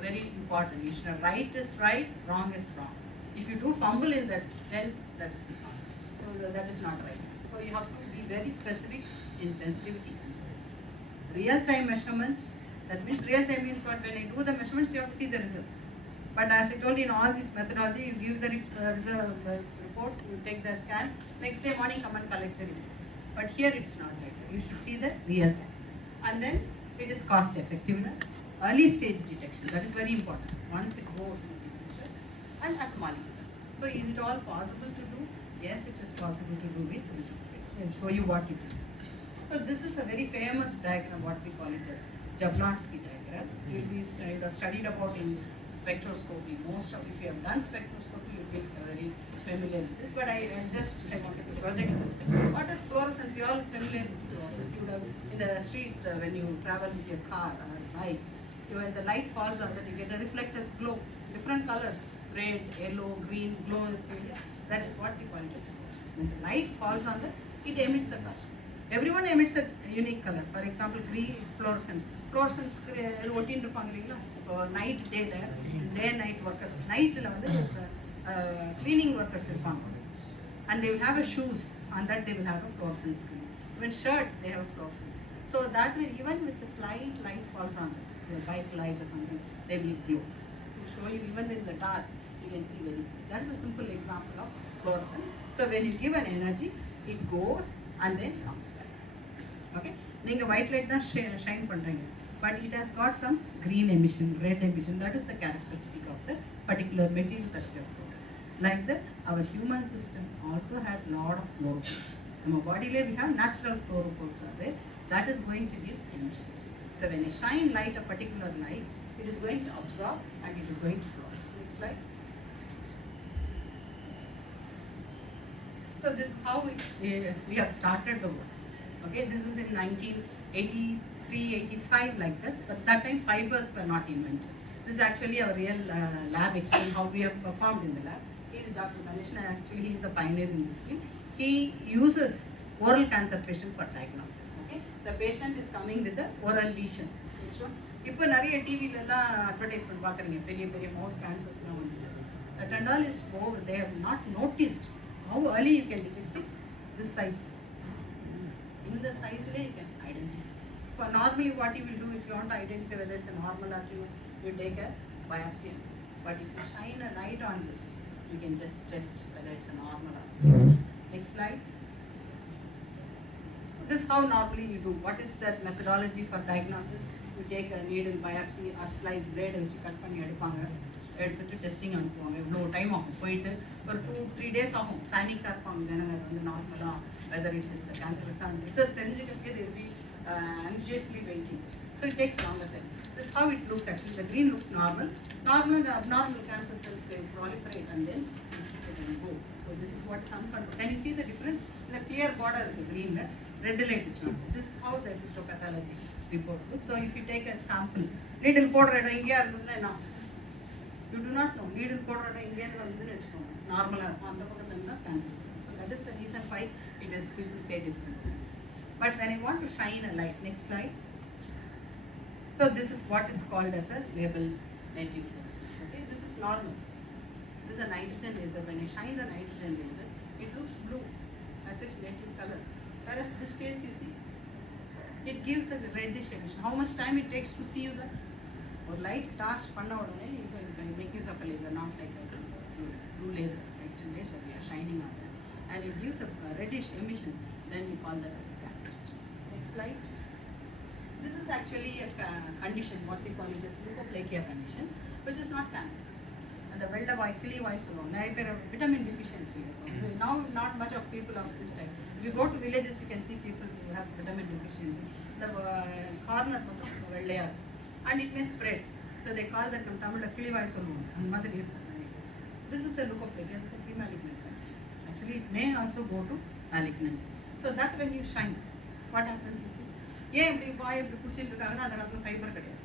very important. You should have right is right, wrong is wrong. If you do fumble in that, then that is not. So that is not right. So you have to be very specific in sensitivity and specificity. Real-time measurements, that means real-time means what? When you do the measurements, you have to see the results. But as I told you, in all this methodology, you give the report, you take the scan, next day morning come and collect the report. But here it's not like that. You should see the real-time. And then it is cost effectiveness, early stage detection, that is very important. Once it goes into the step, and at molecular. So is it all possible to do? Yes, it is possible to do with visible light. So I'll show you what it is. So this is a very famous diagram, what we call it as Jablonski diagram. You will have studied about in spectroscopy. Most of, if you have done spectroscopy, you'll be very familiar with this. But I wanted to project this. What is fluorescence? You all familiar with fluorescence. You would have in the street when you travel with your car or bike. When the light falls on that, you get a reflectors glow, different colors, red, yellow, green, glow. That is what we call it as fluorescence. When the light falls on that, it emits a color. Everyone emits a unique color. For example, green fluorescence. Fluorescence routine இருப்பாங்க இல்லைங்களா? இப்போ night day night workers நைட்டில் வந்து cleaning workers இருப்பாங்க. And they will have a shoes, on that they will have a fluorescence screen. Even shirt, they have a fluorescence. So that will, even with the slight light falls on them, the bike light or something, they will glow. To show you, even in the dark, you can see very clear. That is a simple example of fluorescence. So when you give an energy, it goes and then comes back. Okay? நீங்க white light தான் shine பண்றீங்க. But it has got some green emission, red emission. That is the characteristic of the particular material that we have got. Like that, our human system also had lot of fluorophores. In our body we have natural fluorophores are there. That is going to give emissions. So when you shine light, a particular light, it is going to absorb and it is going to fluoresce. Next slide. So this is how we have started the work. Okay, this is in 1983, 85 like that. But that time fibers were not invented. This is actually our real lab experience, how we have performed in the lab. He is Dr. Ganesh, actually he is the pioneer in this field. He uses oral cancer patient for diagnosis. Okay, the patient is coming with a oral lesion. இப்போ நிறைய டிவில எல்லாம் advertisement பார்க்குறீங்க, பெரிய பெரிய மவுத் கேன்சர்ஸ்லாம் வந்துட்டு. That and all is more, they have not noticed how early you can detect. See, this size. In the size you can identify. For normally what you will do, if you want to identify whether it's a normal or you take a biopsy. But if you shine a light on this, you can just test whether it's a normal or not. Next slide. So this is how normally you do. What is that methodology for diagnosis? You take a needle biopsy or slice blade which you cut பண்ணி எடுப்பாங்க, எடுத்துட்டு testing அனுப்புவாங்க. இவ்வளோ time ஆகும், போயிட்டு ஒரு 2-3 days ஆகும். பேனிக்காக இருப்பாங்க ஜனங்க, வந்து நார்மலாக வெதர் இட் இஸ் கேன்சரஸாக ரிசல்ட் தெரிஞ்சுக்கிறதுக்கே anxiously waiting. So it takes longer time. This is how it looks actually. The green looks normal. Normal, the abnormal cancer cells, they proliferate and then they can go. So this is what is uncontrolled. Can you see the difference? The clear border is the green, red light is not. This is how the histopathology report looks. So if you take a sample, needle border now. You do not know. Needle border normal cancer cells. So that is the reason why it is people say different. But when you want to shine a light, next slide. So this is what is called as a label native fluorescence. Okay, this is normal. This is a nitrogen laser. When you shine the nitrogen laser, it looks blue, as if native color. Whereas this case, you see, it gives a reddish emission. How much time it takes to see that? Or light torch panna odane, you can make use of a laser, not like a blue laser, nitrogen laser. We are shining on that, and it gives a reddish emission. Then we call that as a cancerous. Next slide. This is actually a condition, what we call it as leukoplakia condition, which is not cancerous. And the vitamin deficiency. So now not much of people of this type. If you go to villages, you can see people who have vitamin deficiency. The corner and it may spread. So they call that Tamil This is a leukoplakia, this is a pre-malignant condition. Actually, it may also go to malignancy. So that when you shine, what happens you see? ஏன் இப்படி வாய் இப்படி பிடிச்சிட்டு இருக்காங்கன்னா அந்த இடத்துல fibre கிடையாது.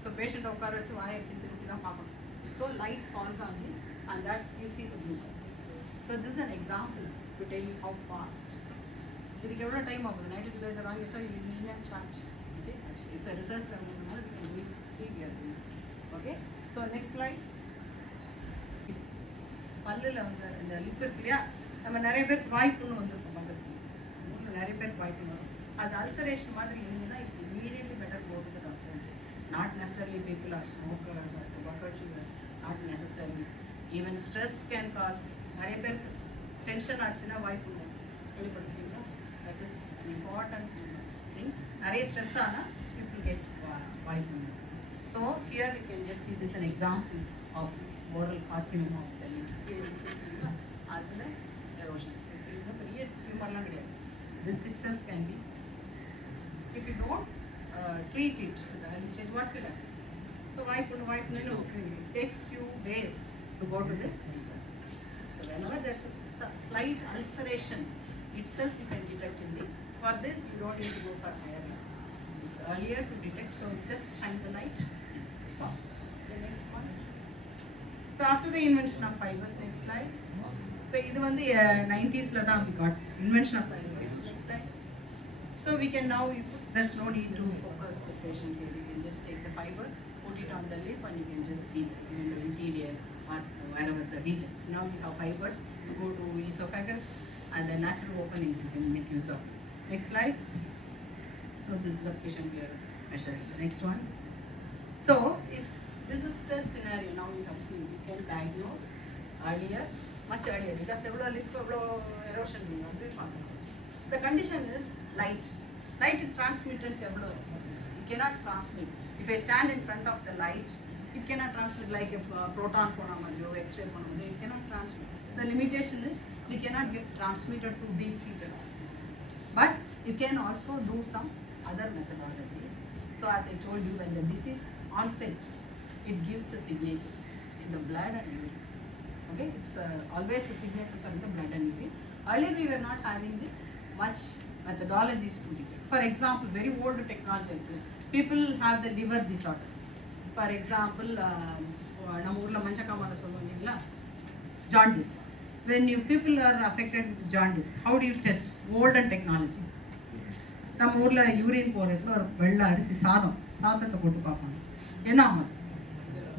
So பேஷண்ட்டை உட்கார வச்சு வாயை எப்படி திருப்பி தான் பார்க்கணும். So light falls on you and that you see the blue colour. So this an example to tell you how fast. இதுக்கு எவ்வளோ டைம் ஆகுது? நைட்ரஜன் லேசர் வாங்கி வச்சா you need not charge. Okay, it's a research okay. So next slide. பல்லில் வந்து இந்த lip இருக்கு இல்லையா, நம்ம நிறைய பேருக்கு வாய்ப்புன்னு வந்திருக்கோம். ஊரில் நிறைய பேருக்கு வாய்ப்புன்னு வரும். அது அல்சரேஷன் மாதிரி இருந்ததுன்னா it's immediately better go to the doctor. Not necessarily people are smokers or tobacco chewers, not necessarily. Even stress can cause. நிறைய பேருக்கு டென்ஷன் ஆச்சுன்னா வாய்ப்பு வெளிப்படுத்துறீங்களா? That is important thing. நிறைய ஸ்ட்ரெஸ் ஆனால் பீப்புள் கெட் வாய்ப்பு. So here you can just see this an example of oral carcinoma of the lip. அதில் erosions பெரிய டியூமர்லாம் கிடையாது. This itself can be cancerous. If you don't treat it at the early stage, what will happen? So it takes few days to go to the clinical stage. So whenever there's a slight ulceration itself, you can detect in the. For this, you don't need to go for higher level. It's earlier to detect, so just shine the light. It's possible. The next one. So after the invention of fibers, next slide. So this is the 90s we got invention of fibers. Next slide. So we can now, there's no need to focus the patient here. You can just take the fiber, put it on the lip, and you can just see in the interior or wherever the regions. Now you have fibers to go to esophagus and the natural openings you can make use of. Next slide. So this is a patient we are measuring. The next one. So if this is the scenario, now you have seen, we can diagnose earlier, much earlier, because erosion. The condition is light. Light transmittance you cannot transmit. If I stand in front of the light, it cannot transmit like a proton or X-ray. It cannot transmit. The limitation is you cannot get transmitted to deep seated objects. But you can also do some other methodologies. So as I told you, when the disease onset, it gives the signatures in the blood and urine. Okay, it's always the signatures are in the blood and urine. Earlier we were not having the much methodologies to detect. For example, very old technology, people have the liver disorders. For example, jaundice. When people are affected with jaundice, how do you test? Olden technology. நம்ம ஊரில் urine போகிறதுல ஒரு வெள்ளை அரிசி சாதத்தை போட்டு பார்ப்பாங்க. என்ன ஆகும்?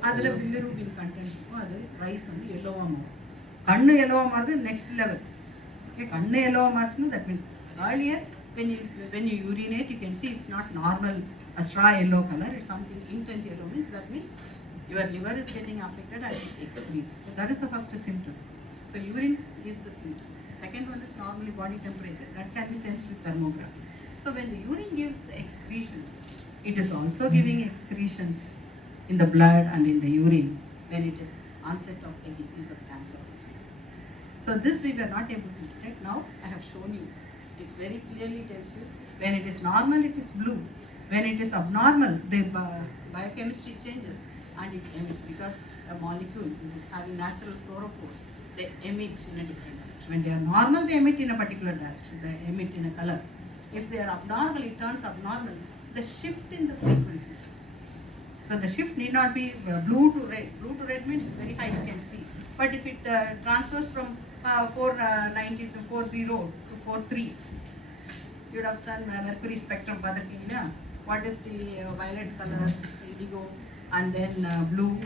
அதில் பிலிரூபின் கண்டென்ட் இருக்கும். அது ரைஸ் வந்து எல்லோவாக மாறும். கண்ணு எல்லோவாக மாறுது நெக்ஸ்ட் லெவல். ஓகே, கண்ணு எல்லோவாக மாறுச்சுன்னா that means earlier when you urinate, you can see it's not normal a straw yellow color. It's something intent yellow. That means your liver is getting affected and it excretes. So that is the first symptom. So urine gives the symptom. Second one is normally body temperature. That can be sensed with thermography. So when the urine gives the excretions, it is also giving excretions in the blood and in the urine when it is onset of the disease of cancer also. So this we were not able to detect. Now I have shown you It very clearly tells you when it is normal, it is blue. When it is abnormal, the biochemistry changes and it emits because a molecule which is having natural fluorophores, they emit in a different direction. When they are normal, they emit in a particular direction. They emit in a color. If they are abnormal, it turns abnormal. The shift in the frequency takes place. So the shift need not be blue to red. Blue to red means very high, you can see. But if it transfers from 490 to 40 to 43, you would have seen mercury spectrum. What is the violet color, indigo, and then blue,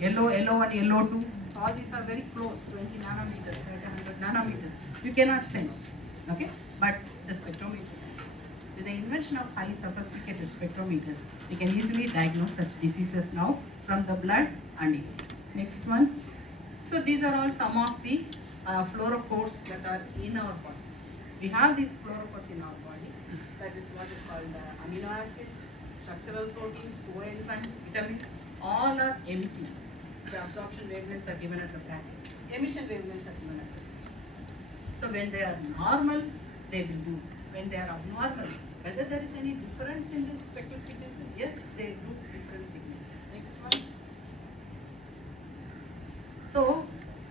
yellow and yellow too. All these are very close, 20 nanometers, 100 nanometers. You cannot sense, okay? But the spectrometer can sense. With the invention of high sophisticated spectrometers, we can easily diagnose such diseases now from the blood and urine. Next one. So these are all some of the fluorophores that are in our body. We have these fluorophores in our body. That is what is called amino acids, structural proteins, coenzymes, vitamins. All are emitting. The absorption wavelengths are given at the bracket. Emission wavelengths are given at the bracket. So when they are normal, they will do. When they are abnormal, whether there is any difference in the spectral signature, yes, they do different signatures. Next one. So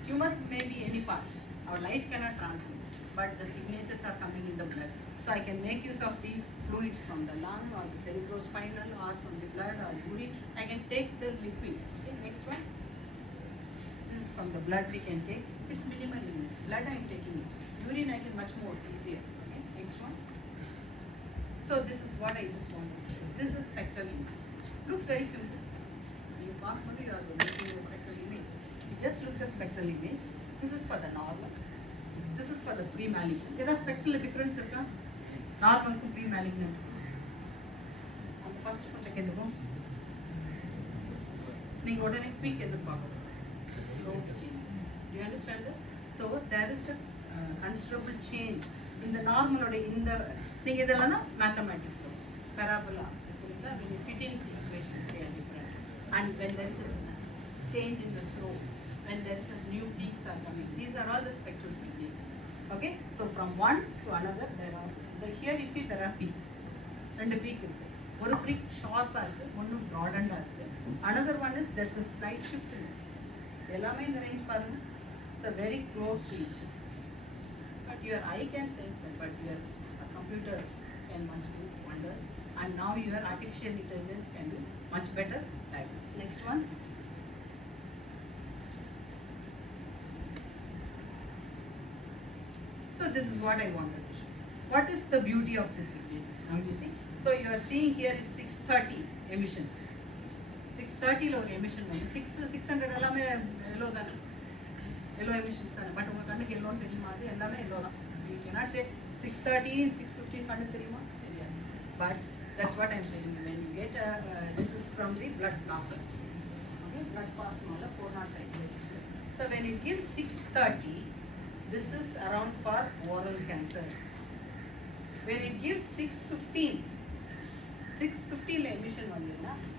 tumor may be any part. Our light cannot transmit, but the signatures are coming in the blood. So I can make use of the fluids from the lung or the cerebrospinal or from the blood or urine. I can take the liquid. Okay, next one. This is from the blood we can take. It's minimal in this. Blood I am taking it. Urine I can much more easier. Okay, next one. So this is what I just wanted to show. This is spectral image. Looks very simple. You are looking at a spectral image. It just looks a spectral image. This is for the normal. This is for the pre-malignant. There are spectral difference. Normal to pre-malignant. On the first or second go. You got a quick slow changes. Do you understand that? So there is a considerable change in the normal or in the thing is mathematics. Parabola. When you fit in equations, they are different. And when there is a change in the slope, when there is a new peaks are coming, these are all the spectral signatures. Okay, so from one to another, there are here you see there are peaks. And the peak, one peak sharp, one broadened. Another one is there's a slight shift in the frequency. Ellame in the range, so very close to each other. But your eye can sense that, but your computers can much do wonders. And now your artificial intelligence can do much better diagnosis. Next one. So this is what I wanted to show. What is the beauty of this signatures? Now you see. So you are seeing here is 630 emission. 630 low emission. 600 yellow than yellow emissions than. But yellow yellow. You cannot say 630 and 615 but that's what I'm telling you. When you get this is from the blood plasma. Okay, blood plasma 405. So when it gives 630. This is around for oral cancer. When it gives 615 emission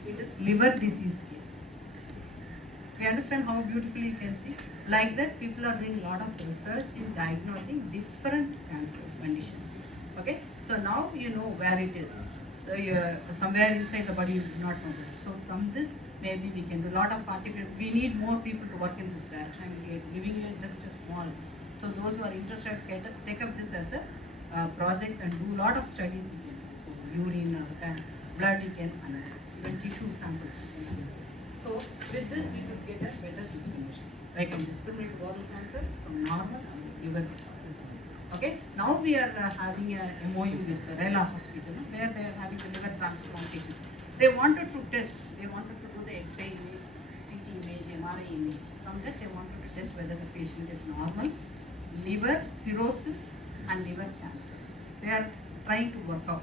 it is liver diseased cases. You understand how beautifully you can see? Like that, people are doing a lot of research in diagnosing different cancer conditions. Okay, so now you know where it is. Somewhere inside the body you do not know that. So from this, maybe we can do a lot of artificial. We need more people to work in this direction. I'm giving you just a small. So those who are interested, take up this as a project and do a lot of studies. So urine, blood you can analyze, even tissue samples you can analyze. So with this we could get a better discrimination. I can discriminate oral cancer from normal and liver disorders. Okay, now we are having a MOU with the Rela Hospital where they are having a liver transplantation. They wanted to test, they wanted to do the X-ray image, CT image, MRI image. From that they wanted to test whether the patient is normal, liver cirrhosis and liver cancer. They are trying to work out,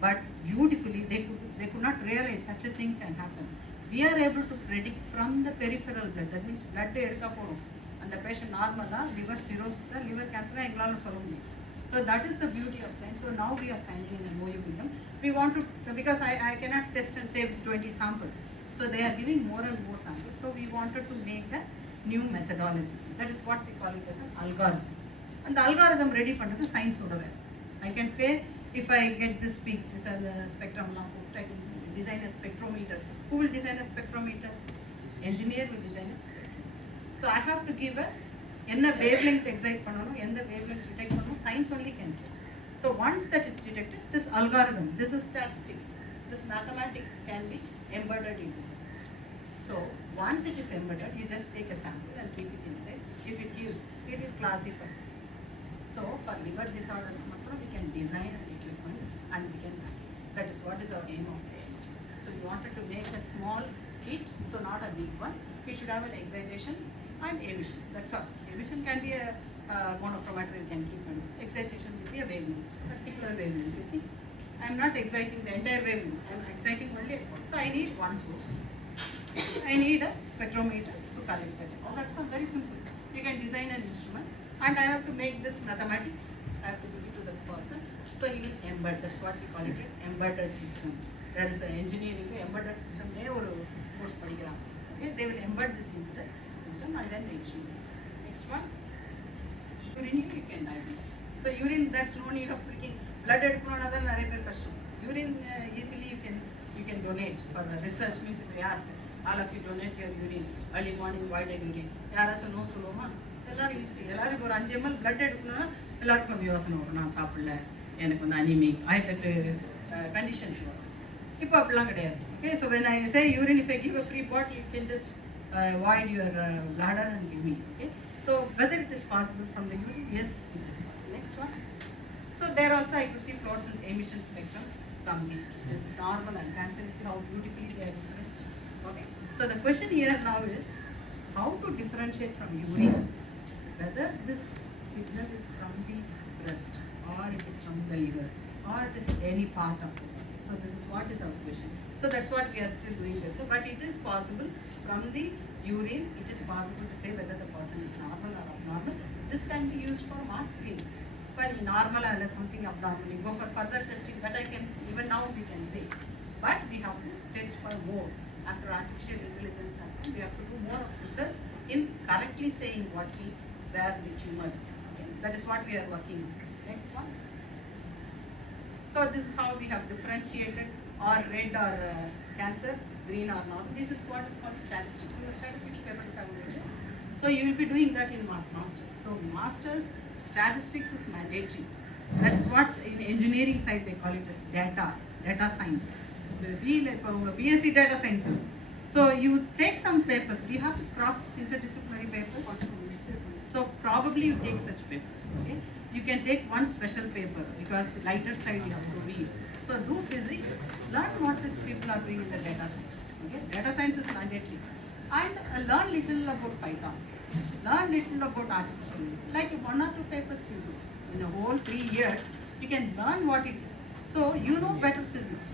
but beautifully they could not realize such a thing can happen. We are able to predict from the peripheral blood. That means blood and the patient normal liver cirrhosis liver cancer. So that is the beauty of science. So now we are signing an MOU with them. We want to, because I cannot test and save 20 samples. So they are giving more and more samples. So we wanted to make the new methodology. That is what we call it as an algorithm. And the algorithm ready for the science order. I can say if I get this peaks, these are the spectrum now, I can design a spectrometer. Who will design a spectrometer? Engineer will design a spectrometer. So I have to give a என்ன wavelength excite பண்ணனும் எந்த wavelength detect பண்ணனும் science only can tell. So once that is detected, this algorithm, this is statistics, this mathematics can be embedded into the system. So once it is embedded, you just take a sample and keep it inside. If it gives, it will classify. So for liver disorders, we can design an equipment and we can manage. That is what is our aim of the aim. So we wanted to make a small kit, so not a big one. It should have an excitation and emission. That's all. Emission can be a monochromator, you can keep on. Excitation will be a wavelength, particular wavelength. You see, I am not exciting the entire wavelength. I am exciting only at one. So I need one source. I need a spectrometer to collect that. Oh, that's all very simple. You can design an instrument, and I have to make this mathematics. I have to give it to the person. So he will embed. That's what we call it, an embedded system. There is an engineering embedded system. They will course படிக்கிறாங்க. Okay, they will embed this into the system and then the instrument. Next one. Urine you can diagnose. So urine, that's no need of pricking. Blood எடுக்கணும்னா தான் நிறைய பேர் கஷ்டம். Urine easily you can donate for the research. Means if we ask all of you donate your urine early morning voided urine, யாராச்சும் no சொல்லுவோமா? எல்லாரும் easy. எல்லாரும் ஒரு 5 ml blood எடுக்கணும்னா எல்லாருக்கும் கொஞ்சம் யோசனை வரும். நான் சாப்பிடல, எனக்கு வந்து அனிமிக், ஆயத்தட்டு கண்டிஷன்ஸ் வரும். இப்போ அப்படிலாம் கிடையாது. Okay, so when I say urine, if I give a free bottle, you can just void your bladder and give me. Okay, so whether it is possible from the urine, yes, it is possible. Next one. So there also I could see fluorescence emission spectrum from these two. This is normal and cancer. You see how beautifully they are different. Okay, so the question here now is how to differentiate from urine whether this signal is from the breast or it is from the liver or it is any part of the body. So this is what is our question. So that's what we are still doing there. So, but it is possible from the urine, it is possible to say whether the person is normal or abnormal. This can be used for mass screening. But normal or something abnormal, you go for further testing. That I can, even now we can say. But we have to test for more. After artificial intelligence happened, we have to do more of research in correctly saying where the tumor is. Okay? That is what we are working on. Next one. So this is how we have differentiated or red or cancer, green or not. This is what is called statistics. In the statistics paper, so you will be doing that in masters. So masters statistics is mandatory. That is what in engineering side they call it as data science. BSc data science. So you take some papers. We have to cross interdisciplinary papers. So probably you take such papers. Okay, you can take one special paper because the lighter side you have to read. So do physics, learn what these people are doing in the data science. Okay, data science is mandatory, and learn little about Python, learn little about artificial intelligence. Like 1 or 2 papers you do in the whole 3 years, you can learn what it is. So you know better physics,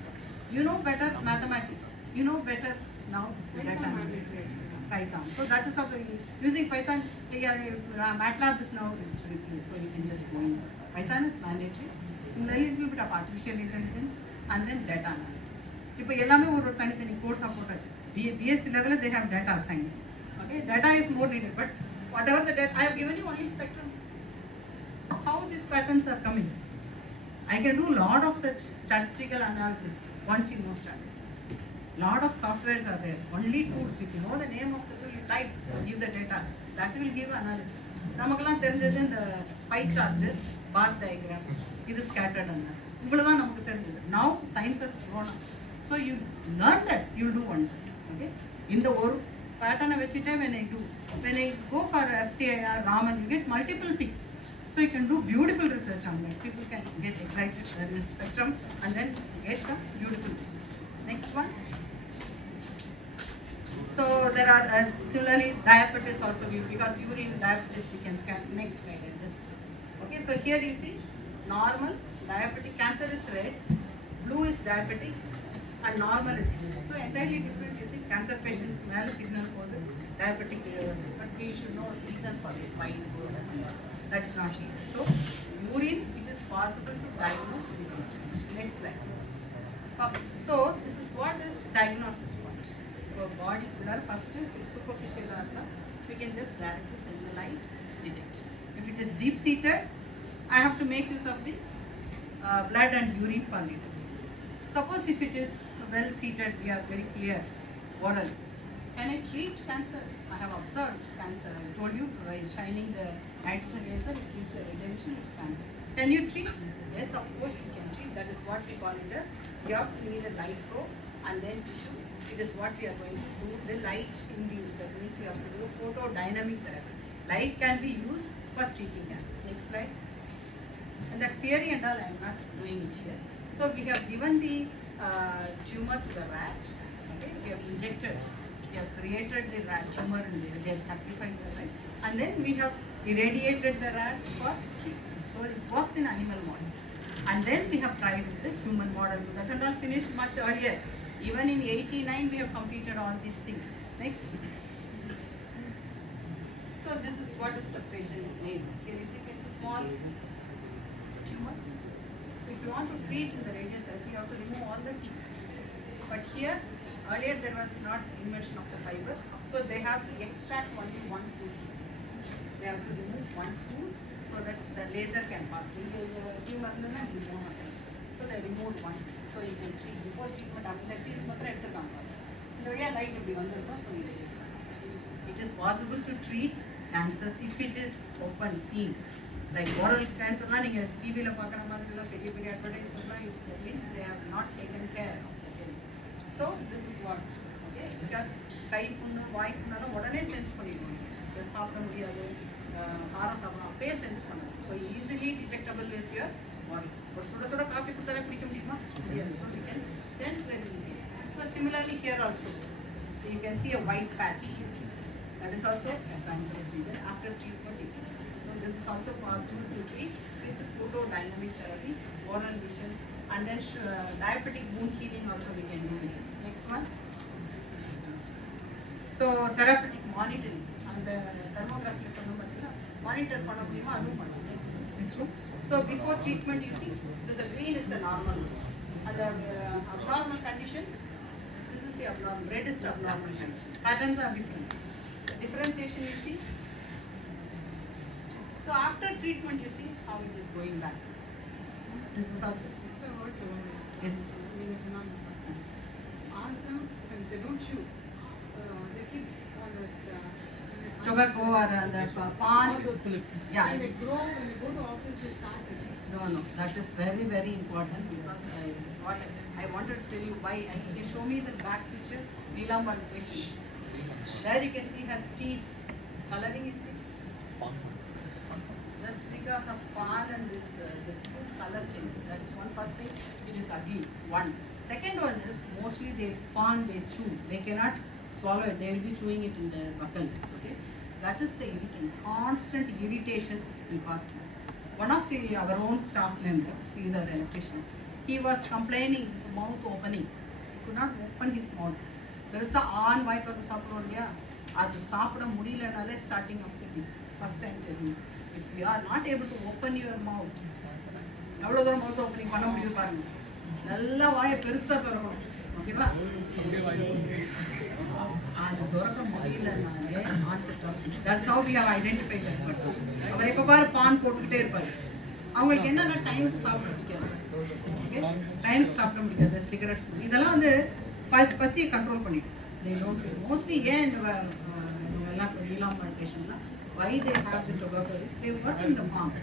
you know better mathematics, you know better now data analytics. Python. So that is how using Python. MATLAB is now replaced, so you can just go in. Python is mandatory. Similarly, little bit of artificial intelligence and then data analytics. இப்போ எல்லாமே ஒரு தனித்தனி கோர்ஸா போட்டாச்சு. BSc level they have data science. Okay, data is more needed, but whatever the data, I have given you only spectrum. How these patterns are coming? I can do lot of such statistical analysis once you know statistics. Lot of softwares are there. Only tools. If you know the name of the tool, you type, give the data. That will give analysis. நமக்கெல்லாம் தெரிஞ்சது இந்த pie chart, bar diagram, இது scattered analysis. இவ்வளவுதான் நமக்கு தெரிஞ்சது. Now science has grown up. So you learn that, you will do wonders. Okay? இந்த ஒரு pattern வச்சிட்டே when I go for FTIR, Raman, you get multiple peaks. So you can do beautiful research on that. People can get excited. There is spectrum and then get some beautiful research. Next one. So there are similarly diabetes also because urine diabetes we can scan. Next slide. Okay. So here you see normal diabetic, cancer is red, blue is diabetic, and normal is blue. So entirely different. You see cancer patients மேல signal போது diabetic, but we should know reason for this why it goes up. That is not here. So urine, it is possible to diagnose disease. Next slide. Okay, so this is what is diagnosis point. So body color first, if it's superficial or we can just directly send the light, detect. If it is deep seated, I have to make use of the blood and urine per liter. Suppose if it is well seated, we are very clear, oral. Can I treat cancer? I have observed it's cancer. I told you by shining the nitrogen laser, it gives you a redemption, it's cancer. Can you treat? Yes, of course you can treat. That is what we call it as, you have to need a light probe and then tissue. It is what we are going to do, the light induced. That means you have to do photodynamic therapy. Light can be used for treating cancer. Next slide. And that theory and all, I am not doing it here. So we have given the tumor to the rat. Okay, we have injected, we have created the rat tumor and they have sacrificed the rat, and then we have irradiated the rats for treatment. So it works in animal model, and then we have tried with the human model. That and all finished much earlier. Even in '89 we have completed all these things. Next. So this is what is the patient name. Here you see it's a small tumor. If you want to treat in the radiotherapy, you have to remove all the teeth. But here, earlier there was not invention of the fiber, so they have to extract only one tooth. They have to remove one tooth so that the laser can pass. So they removed one, so you can treat before treatment. After that, teeth matra eduthukaanga. The area light will be vandirukkum, so it is possible to treat cancers if it is open seen. Like oral cancer, TV la paakra maadhirila periya advertisement la, that means they have not taken care of the health. So this is what, okay, because kai punnu vaai punnala odane sense பண்ணிடுவோம். சாப்பிட முடியாது, காரம் சாப்பிடணும் அப்பயே sense பண்ணணும். So easily detectable is your oral. ஒரு சுட சுட காஃபி குடித்தாலே குடிக்க முடியுமா? முடியாது. So we can sense that easily. So similarly here also, you can see a white patch. That is also a cancerous region. After treatment, so this is also possible to treat with photodynamic therapy, oral visions, and then diabetic wound healing also we can do with this. Next one. So therapeutic monitoring and the thermography monitor பண்ண முடியுமா அதுவும் பண்ணலாம். Next one. So before treatment, you see this green is the normal one, and the abnormal condition, this is the abnormal, red is the abnormal condition. Patterns are different. The differentiation you see. So after treatment, you see how it is going back. This is also. So also, Yes. ask them when they don't chew, they keep on that Tobacco or the all pan. those clips. Yeah. When they grow, when they go to office, they start it. No, that is very, very important because it's what I wanted to tell you why. You can show me the back picture, Neelambar patient. There you can see her teeth coloring, you see. Just because of pan and this tooth color changes. That is one first thing. It is ugly. One. Second one is mostly they pan, they chew. They cannot swallow it. They will be chewing it in the buccal. Okay. That is the irritant. Constant irritation will cause cancer. One of our own staff member, he is an electrician. He was complaining mouth opening. He could not open his mouth. There is a on வாய் தொட்டு சாப்பிடுவோம் இல்லையா, அது சாப்பிட முடியலனாலே starting of the disease. First time telling you, if you are not able to open your mouth, எவ்வளோ தூரம் mouth opening பண்ண முடியும் பாருங்க. நல்லா வாயை பெருசா திறக்கணும். ஓகேவா? அது திறக்க முடியலனாலே onset of disease. That's how we have identified that person. அவர் எப்ப பாரு பான் போட்டுக்கிட்டே இருப்பாரு. அவங்களுக்கு என்னன்னா டைமுக்கு சாப்பிட முடியாது. ஓகே, டைமுக்கு சாப்பிட முடியாது. சிகரெட்ஸ் இதெல்லாம் வந்து பசியை கண்ட்ரோல் பண்ணிடும். They don't mostly ஏன் இந்த எல்லாம் இல்லாமல் பேஷண்ட்லாம் why they have the tobacco is they work in the farms.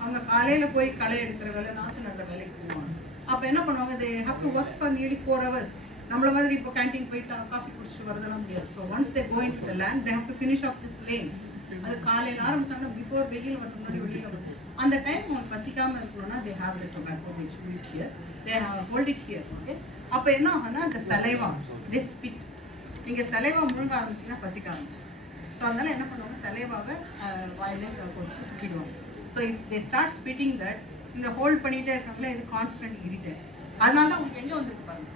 அவங்க காலையில போய் களை எடுக்கிற வேலை, நாற்று நடுற வேலைக்கு போவாங்க. அப்ப என்ன பண்ணுவாங்க, they have to work for nearly 4 hours. நம்மள மாதிரி இப்போ கேண்டீன் போயிட்டு காஃபி குடிச்சிட்டு வரதெல்லாம் முடியாது. So once they go into the land, they have to finish off this lane. அது காலையில் ஆரம்பிச்சாங்கன்னா பிஃபோர் வெயில் வரது முன்னாடி வெளியில் வரும். அந்த டைம் அவங்க பசிக்காமல் இருக்கணும்னா they have the tobacco, they chew it here, they hold it here. Okay, அப்போ என்ன ஆகும்னா அந்த சலைவா தே ஸ்பிட். நீங்கள் சலைவா முழுங்க ஆரம்பிச்சிங்கன்னா பசிக்க ஆரம்பிச்சு. ஸோ அதனால என்ன பண்ணுவாங்க, சலைவாவை வாயிலே தூக்கிடுவாங்க. So if they start spitting that, இந்த ஹோல்ட் பண்ணிகிட்டே இருக்காங்களே, இது கான்ஸ்டன்ட் இரிட்டேட். அதனால தான் உங்களுக்கு எங்கே வந்துருக்கு பாருங்க,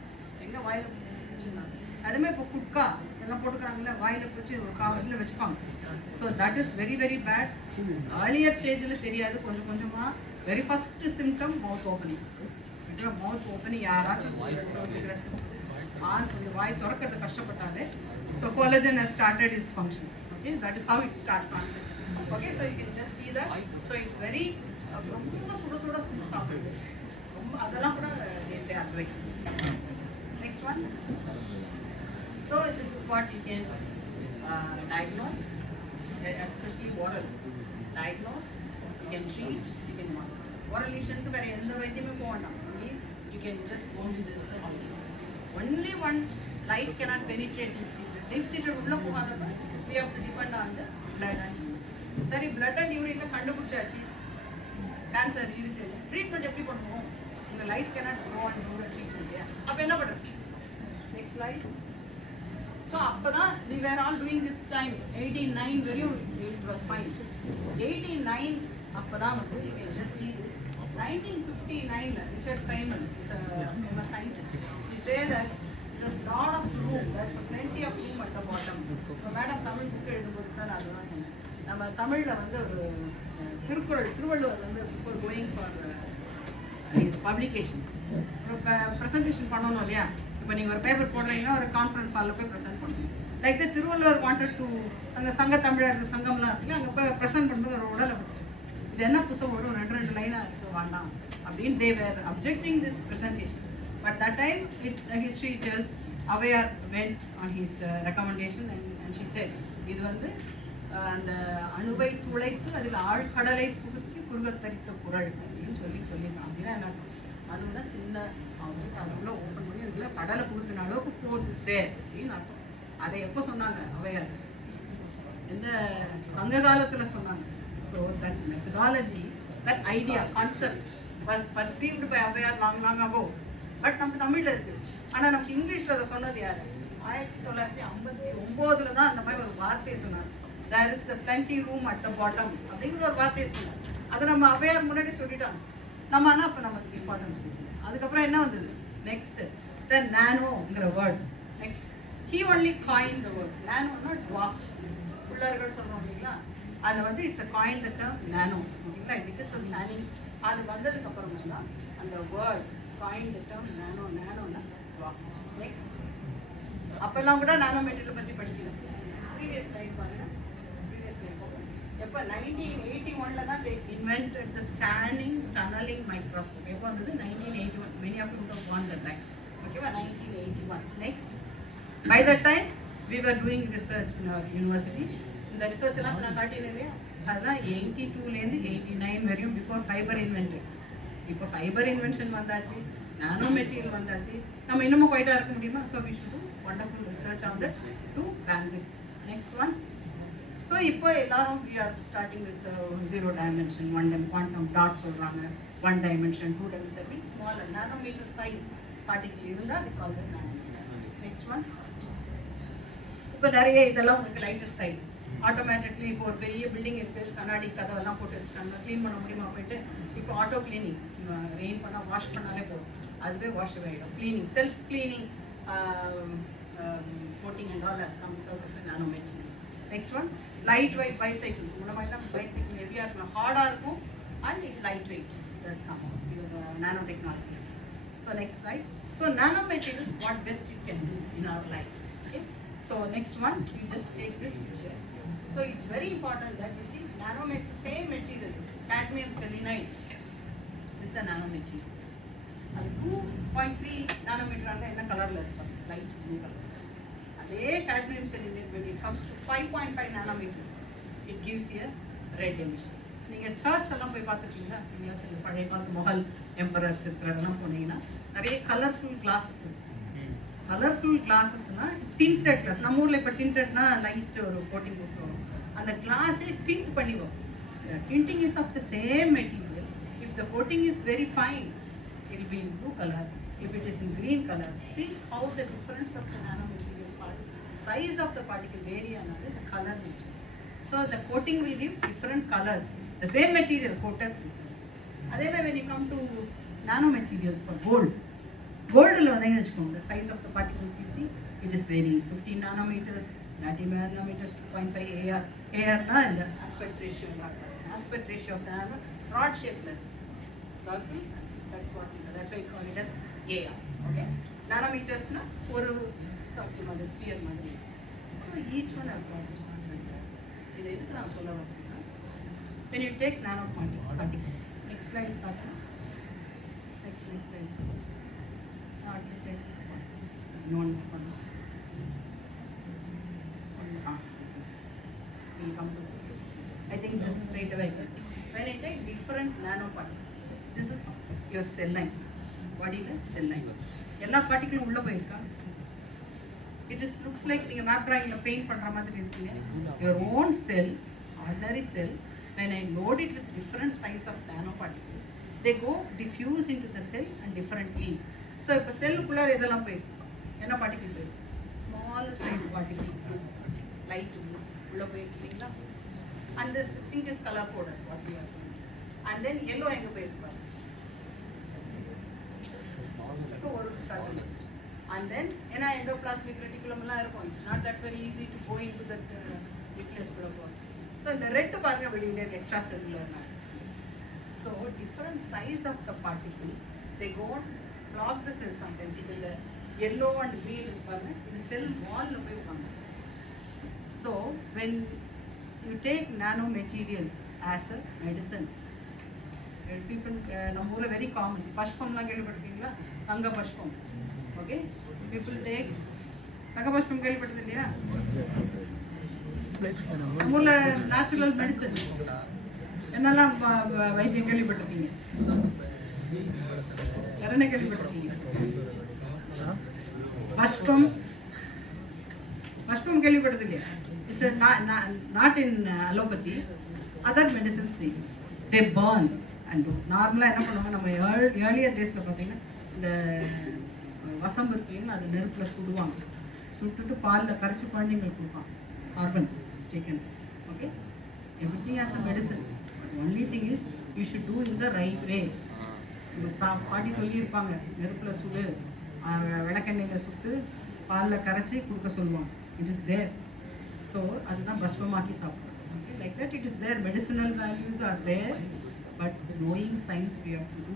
எங்கே வாயில் வச்சுருந்தாங்க. அதுமாதிரி இப்போ குட்கா இதெல்லாம் போட்டுக்கிறாங்களே, வாயில் பிடிச்சி ஒரு இதில் வச்சுப்பாங்க. So that is very very bad. Earlier ஸ்டேஜில் தெரியாது, கொஞ்சம் கொஞ்சமாக. Very first symptom mouth opening. Mouth opening யாராச்சும் சிகரெட்ஸ் கொஞ்சம் வாய் திறக்கிறது கஷ்டப்பட்டாலே, the collagen has started its function. Okay, that is how it starts answering. Okay, so you can just see that. So it's very ரொம்ப சுட சுட சாப்பிடுது ரொம்ப அதெல்லாம் கூட they say advice. Next one. So this is what you can diagnose, especially oral. Diagnose, you can treat, you can monitor. Oral lesion ku vera endha vaidiyume povanda. You can just go to this optics. Only one light cannot penetrate deep seated. Deep seated ulla povadappa we have to depend on the blood and urine. Sari blood and urine la kandupidichachi cancer irukku. Treatment eppadi பண்ணுவோம்? இந்த light cannot go and do the treatment. அப்ப என்ன பண்றது? Next slide. So அப்பதான் we were all doing this time 89 வரையும் it was fine. 89 அப்பதான் வந்து you can just see this 1959 Richard Feynman is a famous scientist. He say that there's lot of room, there's plenty of room at the bottom. So madam Tamil book எழுதும்போது தான் நான் அதுதான் சொன்னேன். நம்ம தமிழ்ல வந்து ஒரு திருக்குறள் திருவள்ளுவர் வந்து before going for his publication ஒரு பிரசன்டேஷன் பண்ணணும் இல்லையா? இப்போ நீங்கள் ஒரு பேப்பர் போடுறீங்கன்னா ஒரு கான்ஃபரன்ஸ் ஹாலில் போய் ப்ரெசென்ட் பண்ணுங்க. Like the Thiruvalluvar wanted to அந்த சங்க தமிழர் சங்கம்லாம் இருக்குல்ல அங்கே போய் ப்ரெசென்ட் பண்ணும்போது ஒரு உடலை ஃபஸ்ட்டு இது என்ன புதுசாக வரும் ரெண்டு லைனாக இருக்குது வேண்டாம் அப்படின்னு they were objecting this presentation. But that time it history tells அவையார் went on his recommendation and she said இது வந்து அந்த அணுவை துளைத்து அதில் ஆழ்கடலை புகுத்தி குறுகத்தரித்த குறள் அப்படின்னு சொல்லியிருக்கான். அப்படின்னா என்ன அதுனா சின்ன அதுக்குள்ள ஓப்பன் பண்ணி அதுக்குள்ள கடலை புகுத்தின அளவுக்கு ஃபோர்ஸ் இஸ் தேர் அப்படின்னு அர்த்தம். அதை எப்போ சொன்னாங்க? அவையார் எந்த சங்க காலத்துல சொன்னாங்க. So that methodology that idea concept was perceived by Avvaiyar long ago. But நம்ம தமிழ்ல இருக்கு. ஆனா நமக்கு இங்கிலீஷ்ல அதை சொன்னது யாரு? 1959 தான் அந்த மாதிரி ஒரு வார்த்தையை சொன்னாங்க. There is plenty room at the bottom அப்படிங்கிற ஒரு வார்த்தையை சொன்னாங்க. அதை நம்ம அவையார் முன்னாடி சொல்லிட்டாங்க. நம்ம ஆனால் அப்போ நமக்கு இம்பார்ட்டன்ஸ் தெரியல. அதுக்கப்புறம் என்ன வந்தது? நெக்ஸ்ட் த நானோங்கிற word. Next he only coin the word. நானோனா டுவார்ஃப் பிள்ளர்கள் சொல்கிறோம் இல்லைங்களா? அதில் வந்து it's a coin the term nano ஓகேங்களா? பிகாஸ் ஆஃப் ஸ்டாண்டிங் அது வந்ததுக்கு அப்புறமா தான் அந்த வேர்ட் காயின் த டேர்ம் நானோனா டுவார்ஃப். நெக்ஸ்ட் அப்போல்லாம் கூட நானோ மெட்டீரியல் பற்றி படிக்கல. ப்ரீவியஸ் லைட் பாருங்க. எப்போ 1981 தான் they invented the scanning tunneling microscope. எப்போ வந்தது? 1981. many of you would have gone that time. ஓகேவா? 1981. next by that time we were doing research in our university. இந்த ரிசர்ச் எல்லாம் நான் காட்டினேன் இல்லையா? அதுதான் 82லேருந்து 89 வரையும் பிஃபோர் ஃபைபர் இன்வென்டட். இப்போ ஃபைபர் இன்வென்ஷன் வந்தாச்சு, நானோ மெட்டீரியல் வந்தாச்சு, நம்ம இன்னமும் குவைட்டாக இருக்க முடியுமா? So we should do wonderful research on that to bandwidth. next one. So இப்போ எல்லாரும் we are starting with zero dimension, one dimension, quantum dots சொல்றாங்க, 1 dimension, 2 dimension, that means smaller nanometer size particle இருந்தா we call them nanometer. Next one. இப்போ நிறைய இதெல்லாம் உங்களுக்கு lighter side automatically இப்போ ஒரு பெரிய பில்டிங் இருக்கு, கண்ணாடி கதவெல்லாம் போட்டு வச்சுட்டாங்க, க்ளீன் பண்ண முடியுமா? போயிட்டு இப்போ ஆட்டோ கிளீனிங் ரெயின் பண்ணால் வாஷ் பண்ணாலே போதும், அதுவே வாஷ் ஆகிடும். Cleaning self cleaning coating and all has come because of the nanomaterial. Next one, lightweight bicycles. முன்னமாயிலாம் பைசைக்கிள் ஹெவியாக இருக்கும், ஹார்டாக இருக்கும், and it lightweight does come out with nanotechnology. So next slide. So nanomaterials, what best you can do in our life. Okay. So next one, you just take this picture. So it's very important that you see nanomaterial, same material, cadmium selenide is the nanomaterial. அது 2.3 nanometre இருந்தால் என்ன கலரில் இருக்கும்? Light blue colour. அதே cadmium selenide when it comes to 5.5 nanometer it gives you a red emission. நீங்கள் search எல்லாம் போய் பார்த்துருக்கீங்களா? நீங்கள் பழைய காலத்து மொஹல் எம்பரர்ஸ் இருக்கிறதெல்லாம் போனீங்கன்னா நிறைய கலர்ஃபுல் கிளாஸஸ் இருக்கு. கலர்ஃபுல் கிளாஸஸ்னால் டிண்டட் கிளாஸ். நம்ம ஊரில் இப்போ டிண்டட்னா லைட் ஒரு கோட்டிங் கொடுத்துருவோம், அந்த கிளாஸே டிண்ட் பண்ணி வரும். Tinting is of the same material. If the coating is very fine, it will be in blue color. If it is in green color, see how the difference of the nanomaterial particle, size of the particle vary another, the color will change. So the coating will give different colors. The same material coated different. Otherwise, when you come to nanomaterials for gold, gold the size of the particles you see, it is varying. 15 nanometers, 90 nanometers, 2.5 AR. AR na the aspect ratio. Aspect ratio of the nano, rod shaped circle. That's what we call. That's why we call it as AR. Okay. Nanometers na oru circle madri, sphere madri. So each one has got its own difference. இதை எதுக்கு நான் சொல்ல வரேன்னா when you take nanoparticles. Next slide, start. Next slide. This slide. One. We'll come to that. I think this straight away. When I take different nanoparticles, this is your cell line. Body cell line. எல்லா பார்ட்டிகளும் உள்ள போயிருக்கா? It is looks like நீங்க map டிராயிங்ல paint பண்ற மாதிரி இருக்கீங்க. Your own cell, ordinary cell, when I load it with different size of nanoparticles, they go diffuse into the cell and differently. So இப்ப செல்லுக்குள்ள இதெல்லாம் போயிருக்கு. என்ன பார்ட்டிகிள் போயிருக்கு? Small size particle, light blue உள்ள போயிருக்கீங்களா? And this pink is color coded what we are doing. And then yellow எங்க போயிருக்கு பாருங்க. So ஒரு certain list. And then ஏன்னா endoplasmic reticulum எல்லாம் இருக்கும். It's not that very easy to go into that nucleus குள்ள போ. So இந்த red பாருங்க வெளியில extra cellular matrix. So different size of the particle, they go and clog the cell sometimes. If the yellow and green பாருங்க இது cell wall ல போய் உட்கார்ந்து. So when you take nanomaterials as a medicine, people நம்ம ஊர்ல very common பஷ்பம்லாம் கேள்விப்பட்டிருக்கீங்களா? தங்க பஷ்பம். Okay, people take தங்க பஷ்பம் கேள்விப்பட்டது இல்லையா? நம்ம ஊர்ல natural medicine என்னெல்லாம் வைத்தியம் கேள்விப்பட்டிருக்கீங்க? வேற என்ன கேள்விப்பட்டிருக்கீங்க? பஷ்பம் கேள்விப்பட்டது இல்லையா? It's not in allopathy. Other medicines they use. They burn and do. Normally என்ன பண்ணுவாங்க நம்ம earlier daysல பாத்தீங்கன்னா இந்த வசம்பு இருக்குல்லைங்களா அது நெருப்புல சுடுவாங்க. சுட்டுட்டு பால்ல கரைச்சி குழந்தைங்களுக்கு கொடுப்பாங்க. Carbon is taken. Okay? Everything has a medicine. But only thing is you should do in the right way. பாட்டி சொல்லியிருப்பாங்க நெருப்புல சுடு விளக்கெண்ணெயில சுட்டு பால்ல கரைச்சி கொடுக்க சொல்லுவாங்க. It is there. So அதுதான் பஸ்பமாக்கி சாப்பிடுறோம். Okay, like that it is there. Medicinal values are there, but knowing science we have to do.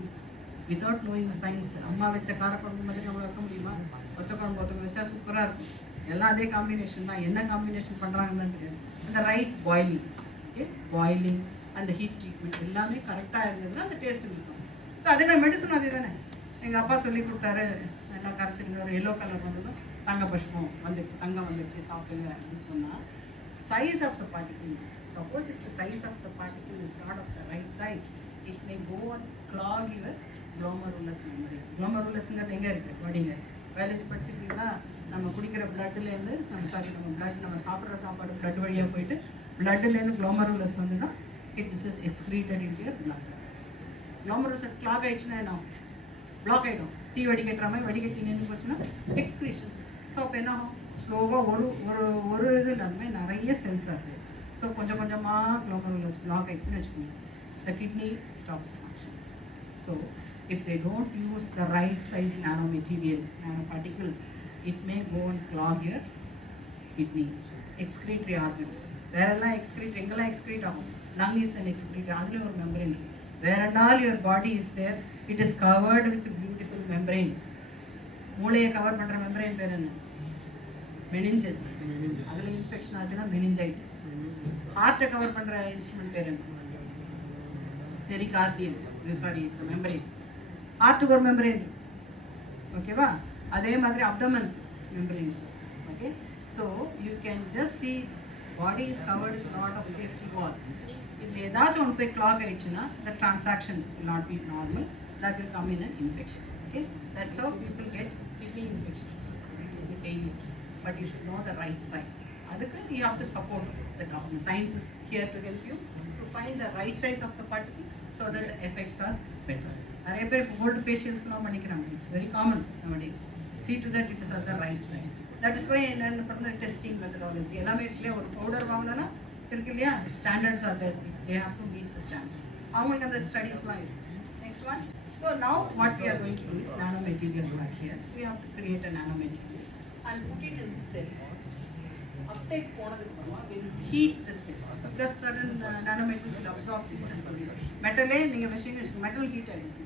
Without knowing science, அம்மா வச்ச காரக்குழம்பு மாதிரி நம்ம வைக்க முடியுமா? ஒத்தக்குழம்பு வச்சா சூப்பரா இருக்கும். எல்லாம் அதே காம்பினேஷன் தான். என்ன காம்பினேஷன் பண்றாங்கன்னு தெரியாது. அந்த ரைட் பாயிலிங், ஓகே, பாயிலிங் அந்த ஹீட் ட்ரீட்மெண்ட் எல்லாமே கரெக்டா இருந்ததுன்னா அந்த டேஸ்ட் இருக்கும். ஸோ அதே மாதிரி மெடிசன் அதே தானே. எங்க அப்பா சொல்லி கொடுத்தாரு, நல்லா கரைச்சிருங்க, ஒரு எல்லோ கலர் வந்ததும் தங்க பஷ்பம் வந்து தங்கம் வந்துச்சு சாப்பிடுங்க அப்படின்னு சொன்னா size of the particle. Suppose if the size of the particle is not of the right size, it may go and clog your glomerulus membrane. glomerulus-ங்கிறது எங்க இருக்கு? பாடியில. பயாலஜி படிச்சிருக்கீங்களா? நம்ம குடிக்கிற பிளட்ல இருந்து நம்ம சாப்பிடுற சாப்பாடு பிளட் வழியா போயிட்டு பிளட்ல இருந்து glomerulus வந்துன்னா it is excreted into your blood. glomerulus clog ஆயிடுச்சுன்னா என்ன? பிளாக் ஆயிடும். டீ வடிகட்டுற மாதிரி வடிகட்டி நின்று போச்சுன்னா எக்ஸ்கிரீஷன்ஸ். ஸோ அப்போ என்ன ஆகும்? ஸ்லோவாக ஒரு இது இல்லாமல் நிறைய செல்ஸ் ஆகுது. ஸோ கொஞ்சம் கொஞ்சமாக glomerulus பிளாக் ஆகிட்டுன்னு வச்சுக்கோங்க. The kidney stops function. So if they don't use the right size nanomaterials, nanoparticles, it may go and clog your kidney. Excretory organs. வேறெல்லாம் எக்ஸ்கிரீட் எங்கெல்லாம் எக்ஸ்கிரீட் ஆகும்? Lung is an excretory. அதுலேயும் ஒரு membrane இருக்கு. Where and all your body is there, it is covered with beautiful membranes. மூளையை cover பண்ற membrane பேர் என்ன? மெனிஞ்சஸ். அதுல இன்ஃபெக்ஷன் ஆச்சுன்னா மெனிஞ்சைட்டிஸ். ஹார்ட்டை கவர் பண்ற இன்ஸ்ட்ருமெண்ட் பேர் என்ன? பெரிகார்டியம். Sorry, it's membrane. ஹார்ட்டுக்கு ஒரு மெம்பரேன், ஓகேவா? அதே மாதிரி abdomen membranes. Okay, so you can just see body is covered with lot of safety walls. இதில் ஏதாச்சும் ஒன்று போய் கிளாக் ஆயிடுச்சுன்னா the transactions will not be normal. That will come in an infection. Okay, that's how people get kidney infections, kidney failures. But you should know the right size. Adukku you have to support the doctor. Science is here to help you to find the right size of the particle so that the effects are better. நிறைய பேர் gold facials எல்லாம் பண்ணிக்கிறாங்க. It's very common nowadays. See to that it is at the right size. That is why என்ன பண்ற testing methodology எல்லாமே இருக்குல்லையா? ஒரு powder வாங்கினா இருக்கு இல்லையா? Standards are there. They have to meet the standards. அவங்களுக்கு அந்த ஸ்டடீஸ்லாம் இருக்கு. Next one. So now what we are going to do is nanomaterials are here. We have to create a nanomaterial and put it in the cell. Uptake போனதுக்கு அப்புறமா will heat the cell because certain nanomaterials will absorb heat and produce. மெட்டலே நீங்க வச்சீங்க வச்சுக்கோங்க, metal heat ஆயிடுச்சு.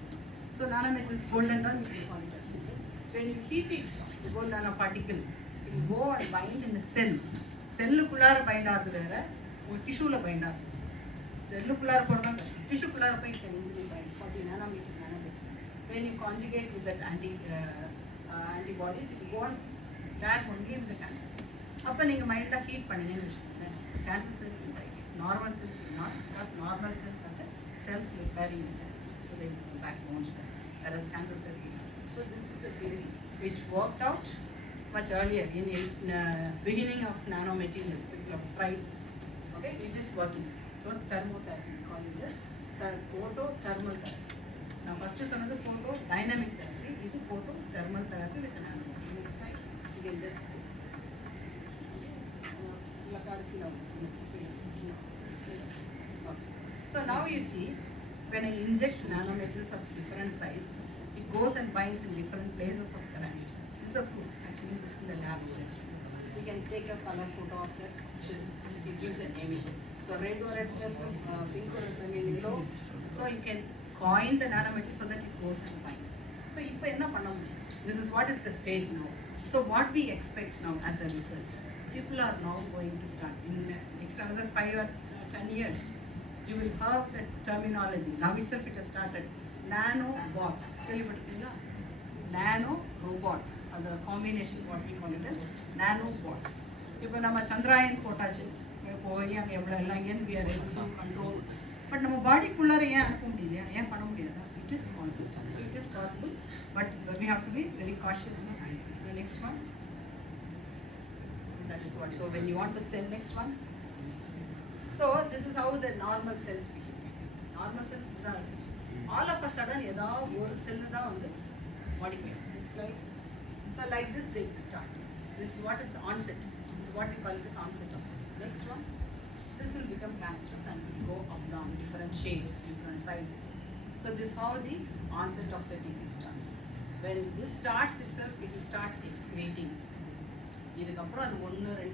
So nanomaterials golden தான் you call it as. When you heat it, the gold nanoparticle it will go and bind in the cell. செல்லுக்குள்ளார bind ஆகுது வேற, ஒரு டிஷ்யூல find ஆகுது. cellular போறதா tissue-குள்ளார போய் can easily bind 40 nanometer nanometer. When you conjugate with that antibodies, it won't tag only in the cancer cells. அப்போ நீங்க மைல்டா heat பண்ணீங்கன்னு வச்சுக்கோங்களேன், cancer cells will die. Normal cells will not, because normal cells are the self-repairing mechanism, so they will go back bones back, whereas cancer cells will not. So this is the theory which worked out much earlier in beginning of nanomaterials. People have tried this. Okay, it is working. So thermotherapy, we call it this photothermal therapy. Now first is another photodynamic therapy. This is photothermal therapy with nanomaterial. Next slide. You can just so now you see, when I inject nanomaterials of different size, it goes and binds in different places of the range. This is a proof. Actually, this is the lab test. You can take a color photo of that, which is, it gives an emission. So red or red, pink or yellow. So you can coin the nanometer so that it goes and binds. So this is what is the stage now. So what we expect now as a research, people are now going to start in next another 5 or 10 years. You will have the terminology. Now itself it has started. Nanobots. Nano robot. The combination, what we call it as nanobots. இப்போ நம்ம சந்திராயன் போட்டாச்சு, போய் அங்கே எவ்வளோ எல்லாம் we are able to control. But நம்ம பாடிக்குள்ளார ஏன் அனுப்ப முடியலையா, ஏன் பண்ண முடியாதா? It is possible. It is possible, but we have to be very cautious. The next one. That is what. So when you want to send next one. So this is how the normal cells behave. Normal cells, all of a sudden, one cell is modified. Next slide. So like this they start. This is what is the onset. This is what we call it as onset of it. Next one. This will become cancerous and will go up down, different shapes, different sizes. So this is how the onset of the disease starts. When this starts itself, it will start excreting. இதுக்கப்புறம் அது 1, 2, 2,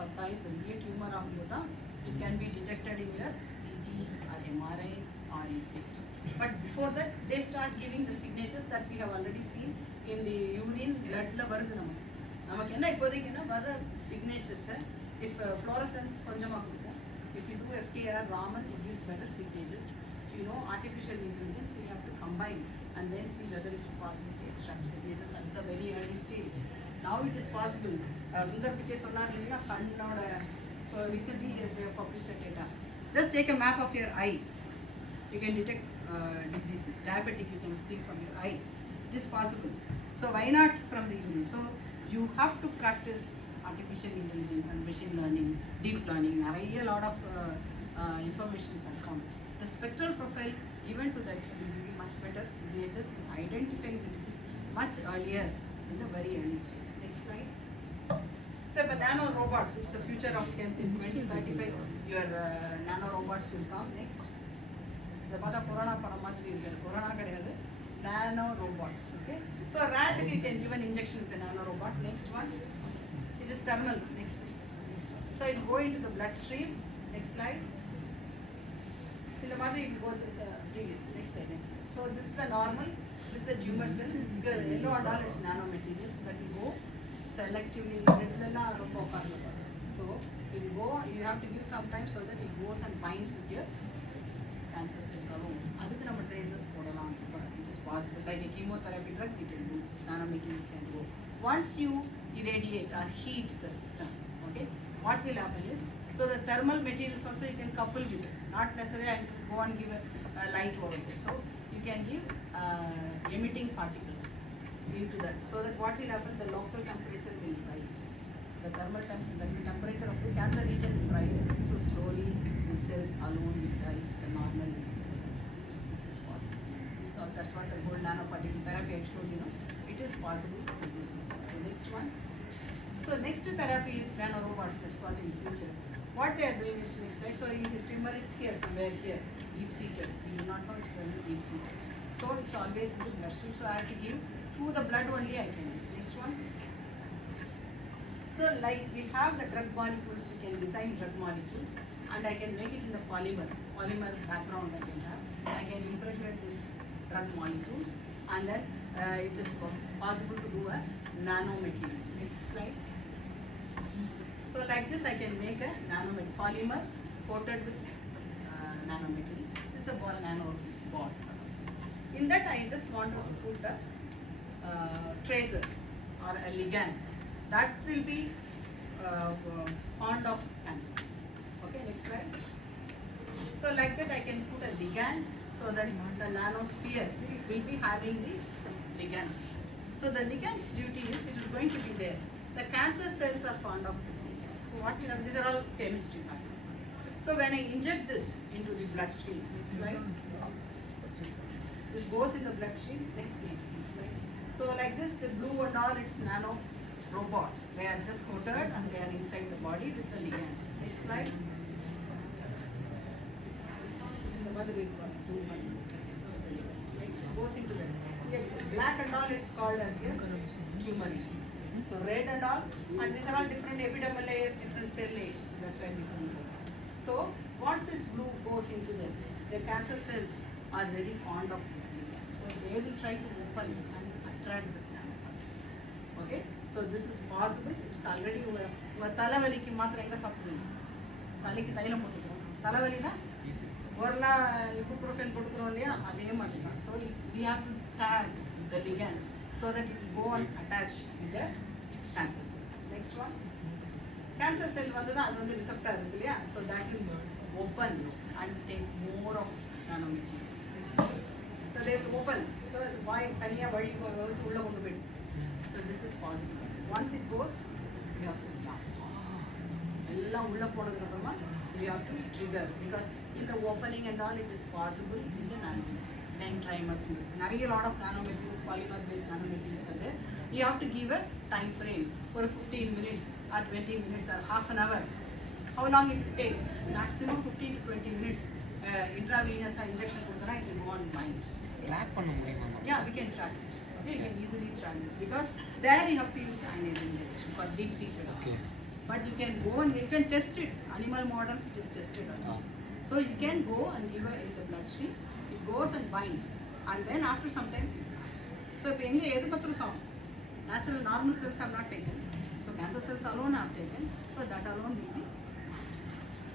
4, 10 பெரிய tumour ஆகும்போது தான் it can be detected in your CT or MRI or in PET. But before that, they start giving the signatures that we have already seen in the urine, bloodல வருது நமக்கு. நமக்கு என்ன இப்போதைக்கு என்ன வர signatures, if fluorescence கொஞ்சமா கொடுக்கும், if you do FTIR, Raman, it gives better signatures. If you know artificial intelligence, you have to combine and then see whether it is possible to extract signatures at the very early stage. Now it is possible. Sundar Pichai சொன்னார் இல்லையா, கண்ணோட recently they have published a data. Just take a map of your eye. You can detect diseases. Diabetic you can see from your eye. It is possible. So why not from the urine? So you have to practice artificial intelligence and machine learning, deep learning. A lot of information are come. The spectral profile given to that will give you much better signatures in identifying the disease much earlier in the very early stage. Next slide. So but nano robots, it's the future of health in 2035. Your nano robots will come next. The bada corona padam madri irukku, corona kedaiyadhu, nano robots. Okay, so rat you can give an injection with a nano robot. Next one, it is thermal. Next please. So it will go into the bloodstream. Next slide. In the madri it will go to previous. Next slide. Next slide. So this is the normal. This is the tumor cell. Your yellow and all is nanomaterials that will go selectively. So it will go. You have to give some time so that it goes and binds with your cancer cells alone. அதுக்கு நம்ம traces போடலாம். It is possible. Like a chemotherapy drug, we can do. Nanomaterials can go. Once you irradiate or heat the system, okay, what will happen is, so the thermal materials also you can couple with it. Not necessarily I go and give a light over it. So you can give emitting particles into that. So that what will happen, the local temperature will rise. The thermal temperature of the cancer region will rise. So slowly the cells alone will die. The normal. This is possible. That's what the whole nanoparticle therapy I showed you. It is possible with this method. The next one. So next therapy is nanorobots. That's what in future. What they are doing is next slide. So the tumor is here, somewhere here, deep seated. We do not know it's very deep seated. So it's always in the bloodstream. So I have to give through the blood only. I can give. Next one. So like we have the drug molecules, we can design drug molecules, and I can make it in the polymer background. I can have. I can impregnate this drug molecules, and then it is possible to do a nanomaterial. Next slide. So like this I can make a nanomaterial polymer coated with in that I just want to put a tracer or a ligand that will be fond of cancers. Okay, next slide. So like that I can put a ligand so that the nanosphere will be having the ligands. So the ligand's duty is it is going to be there. The cancer cells are fond of this ligand. So what we have, these are all chemistry happening. So when I inject this into the bloodstream, next slide. This goes in the bloodstream. Next slide. So like this, the blue and all, it's nano robots. They are just coated and they are inside the body with the ligands. Next slide. Next goes into the black and all, it's called as a tumor regions. So red and all, and these are all different epidermal layers, different cell layers. That's why different. So once this blue goes into them, the cancer cells are very fond of this ligand. So they will try to open and attract this nanoparticle. Okay, so this is possible. It's already தலைவலிக்கு மாத்திரம் எங்க சாப்பிடுவீங்க? தலைக்கு தைலம் போட்டுக்கிறோம். தலைவலினா ஒருலா ibuprofen போட்டுக்கிறோம் இல்லையா? அதே மாதிரி தான். So we have to tag the ligand so that it will go and attach with the cancer cells. Next one. Cancer cell வந்தது அது வந்து receptor இருக்கு இல்லையா? So that will open and take more of nanomaterials. So they will open. So why தனியா வழி உள்ள கொண்டு போயிடும். So this is possible. Once it goes, we have to blast. எல்லாம் உள்ள போனதுக்கு அப்புறமா we have to trigger because in the opening and all it is possible in the nanomaterial. Then trimers, நிறைய lot of nanomaterials, polymer based nanomaterials are there. You have to give a time frame for 15 minutes or 20 minutes or half an hour. How long it will take? Maximum 15 to 20 minutes. Intravenous injection கொடுத்தனா it will go on mind. Track பண்ண முடியுமா? Yeah, we can track it. Okay, you can easily track this because there you have to use ionizing radiation for deep seated organs. But you can go and you can test it. Animal models it is tested on. So you can go and give it in the bloodstream. It goes and binds, and then after some time it passes. So if எங்க எது பத்திரம் சாப்பிடும்? Natural normal cells have not taken. So cancer cells alone have taken. So that alone will be.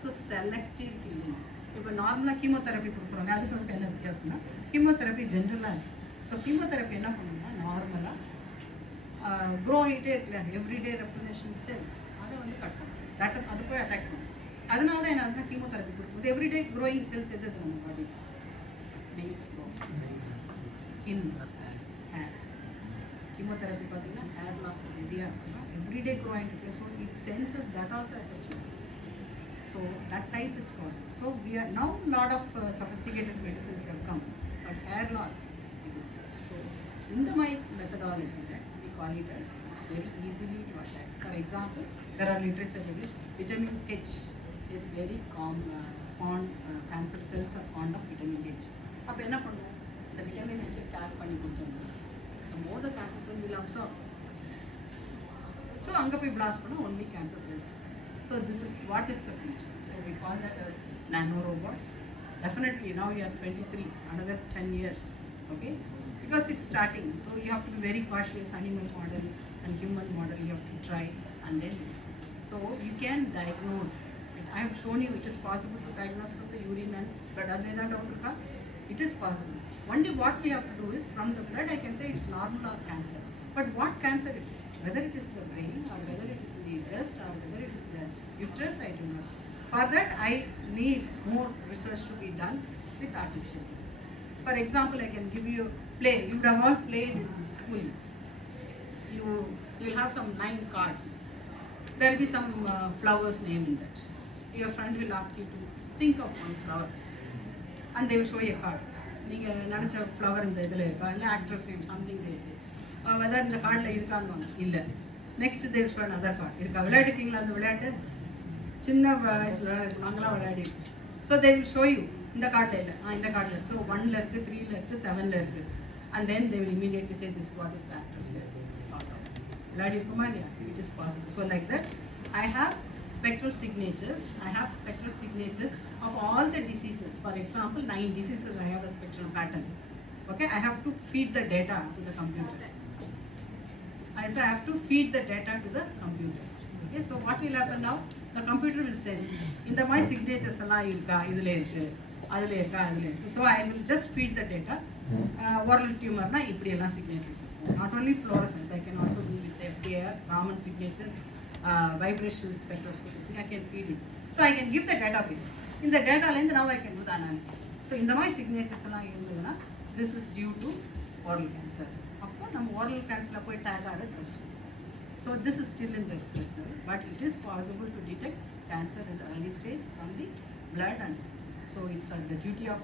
So selective killing. இப்போ நார்மலாக chemotherapy கொடுக்குறாங்க, அதுக்கு வந்து என்ன வித்தியாசம்னா கீமோதெரப்பி ஜென்ரலாக இருக்குது. ஸோ கீமோதெரப்பி என்ன பண்ணுன்னா நார்மலாக க்ரோ ஆகிட்டே இருக்குல்ல எவ்ரிடே ரெப்ளிகேஷன் செல்ஸ் அதை வந்து கட் பண்ணும், அது போய் அட்டாக் பண்ணும். அதனால தான் என்ன வந்து கீமோதெரப்பி கொடுக்கும்போது எவ்ரிடே க்ரோயிங் செல்ஸ் எது நம்ம body nails grow, skin, hair. Chemotherapy பார்த்தீங்கன்னா ஹேர் லாஸ் ரெடியாக இருக்குன்னா எவ்ரிடே க்ரோ ஆகிட்டு இருக்கு. So it senses that also as a tumor. So that type is possible. So we are now lot of sophisticated medicines have come, but hair loss it is there. So in the my methodology that we call it as it's very easily to attack. For example, there are literature that is vitamin H is very fond, cancer cells are fond of vitamin H. அப்ப என்ன பண்ணுவோம்? இந்த vitamin H take பண்ணி கொடுத்தோம்னா the more the cancer cell will absorb. So அங்க போய் blast பண்ணா only cancer cells. So this is what is the future. So we call that as nano robots. Definitely now you are 23, another 10 years, okay? Because it's starting, so you have to be very cautious. Animal model and human model you have to try, and then so you can diagnose. I have shown you it is possible to diagnose from the urine and blood. It is possible. Only what we have to do is from the blood I can say it's normal or cancer. But what cancer it is? Whether it is the brain or whether it is the breast or whether it is the uterus, I do not. For that, I need more research to be done with artificial. For example, I can give you play. You would have all played in school. You will have some 9 cards. There will be some flowers name in that. Your friend will ask you to think of one flower, and they will show you a card. நீங்க நினைச்ச flower இந்த இதில் இருக்கா, இல்லை actress name something these whether இந்த கார்டில் இருக்கான்னு இல்லை. Next they show other card இருக்கா. விளையாடிருக்கீங்களா அந்த விளையாட்டு? சின்ன வயசில் நாங்களாம் விளையாடிருக்கோம். So they will show you இந்த கார்டில் இல்லை, இந்த கார்டில். ஸோ 1ல் இருக்குது, 3ல் இருக்குது, 7ல் இருக்குது. And then they will immediately say this what is the actress விளையாடி இருக்குமா இல்லையா? It is possible. So like that I have spectral signatures. I have spectral signatures of all the diseases. For example, 9 diseases I have a spectral pattern. Okay, I have to feed the data to the computer. So I have to feed the data to the computer. Okay, so what will happen now? The computer will sense. இந்த மாதிரி signatures எல்லாம் இருக்கா, இதில் இருக்கு. அதில் இருக்கா அதில் இருக்குது. So I will just feed the data. Oral டியூமர்னா இப்படியெல்லாம் சிக்னேச்சர்ஸ் இருக்கும். Not only fluorescence, I can also do with FDR, Raman signatures, vibrational spectroscopy. I can feed it. So I can give the database. In the data line, now I can do the analysis. So in the my signatures எல்லாம் இருந்ததுன்னா this is due to oral cancer. அப்போ நம்ம oral cancer போய் tag ஆட drugs. So this is still in the research level, but it is possible to detect cancer in the early stage from the blood, and so it's the duty of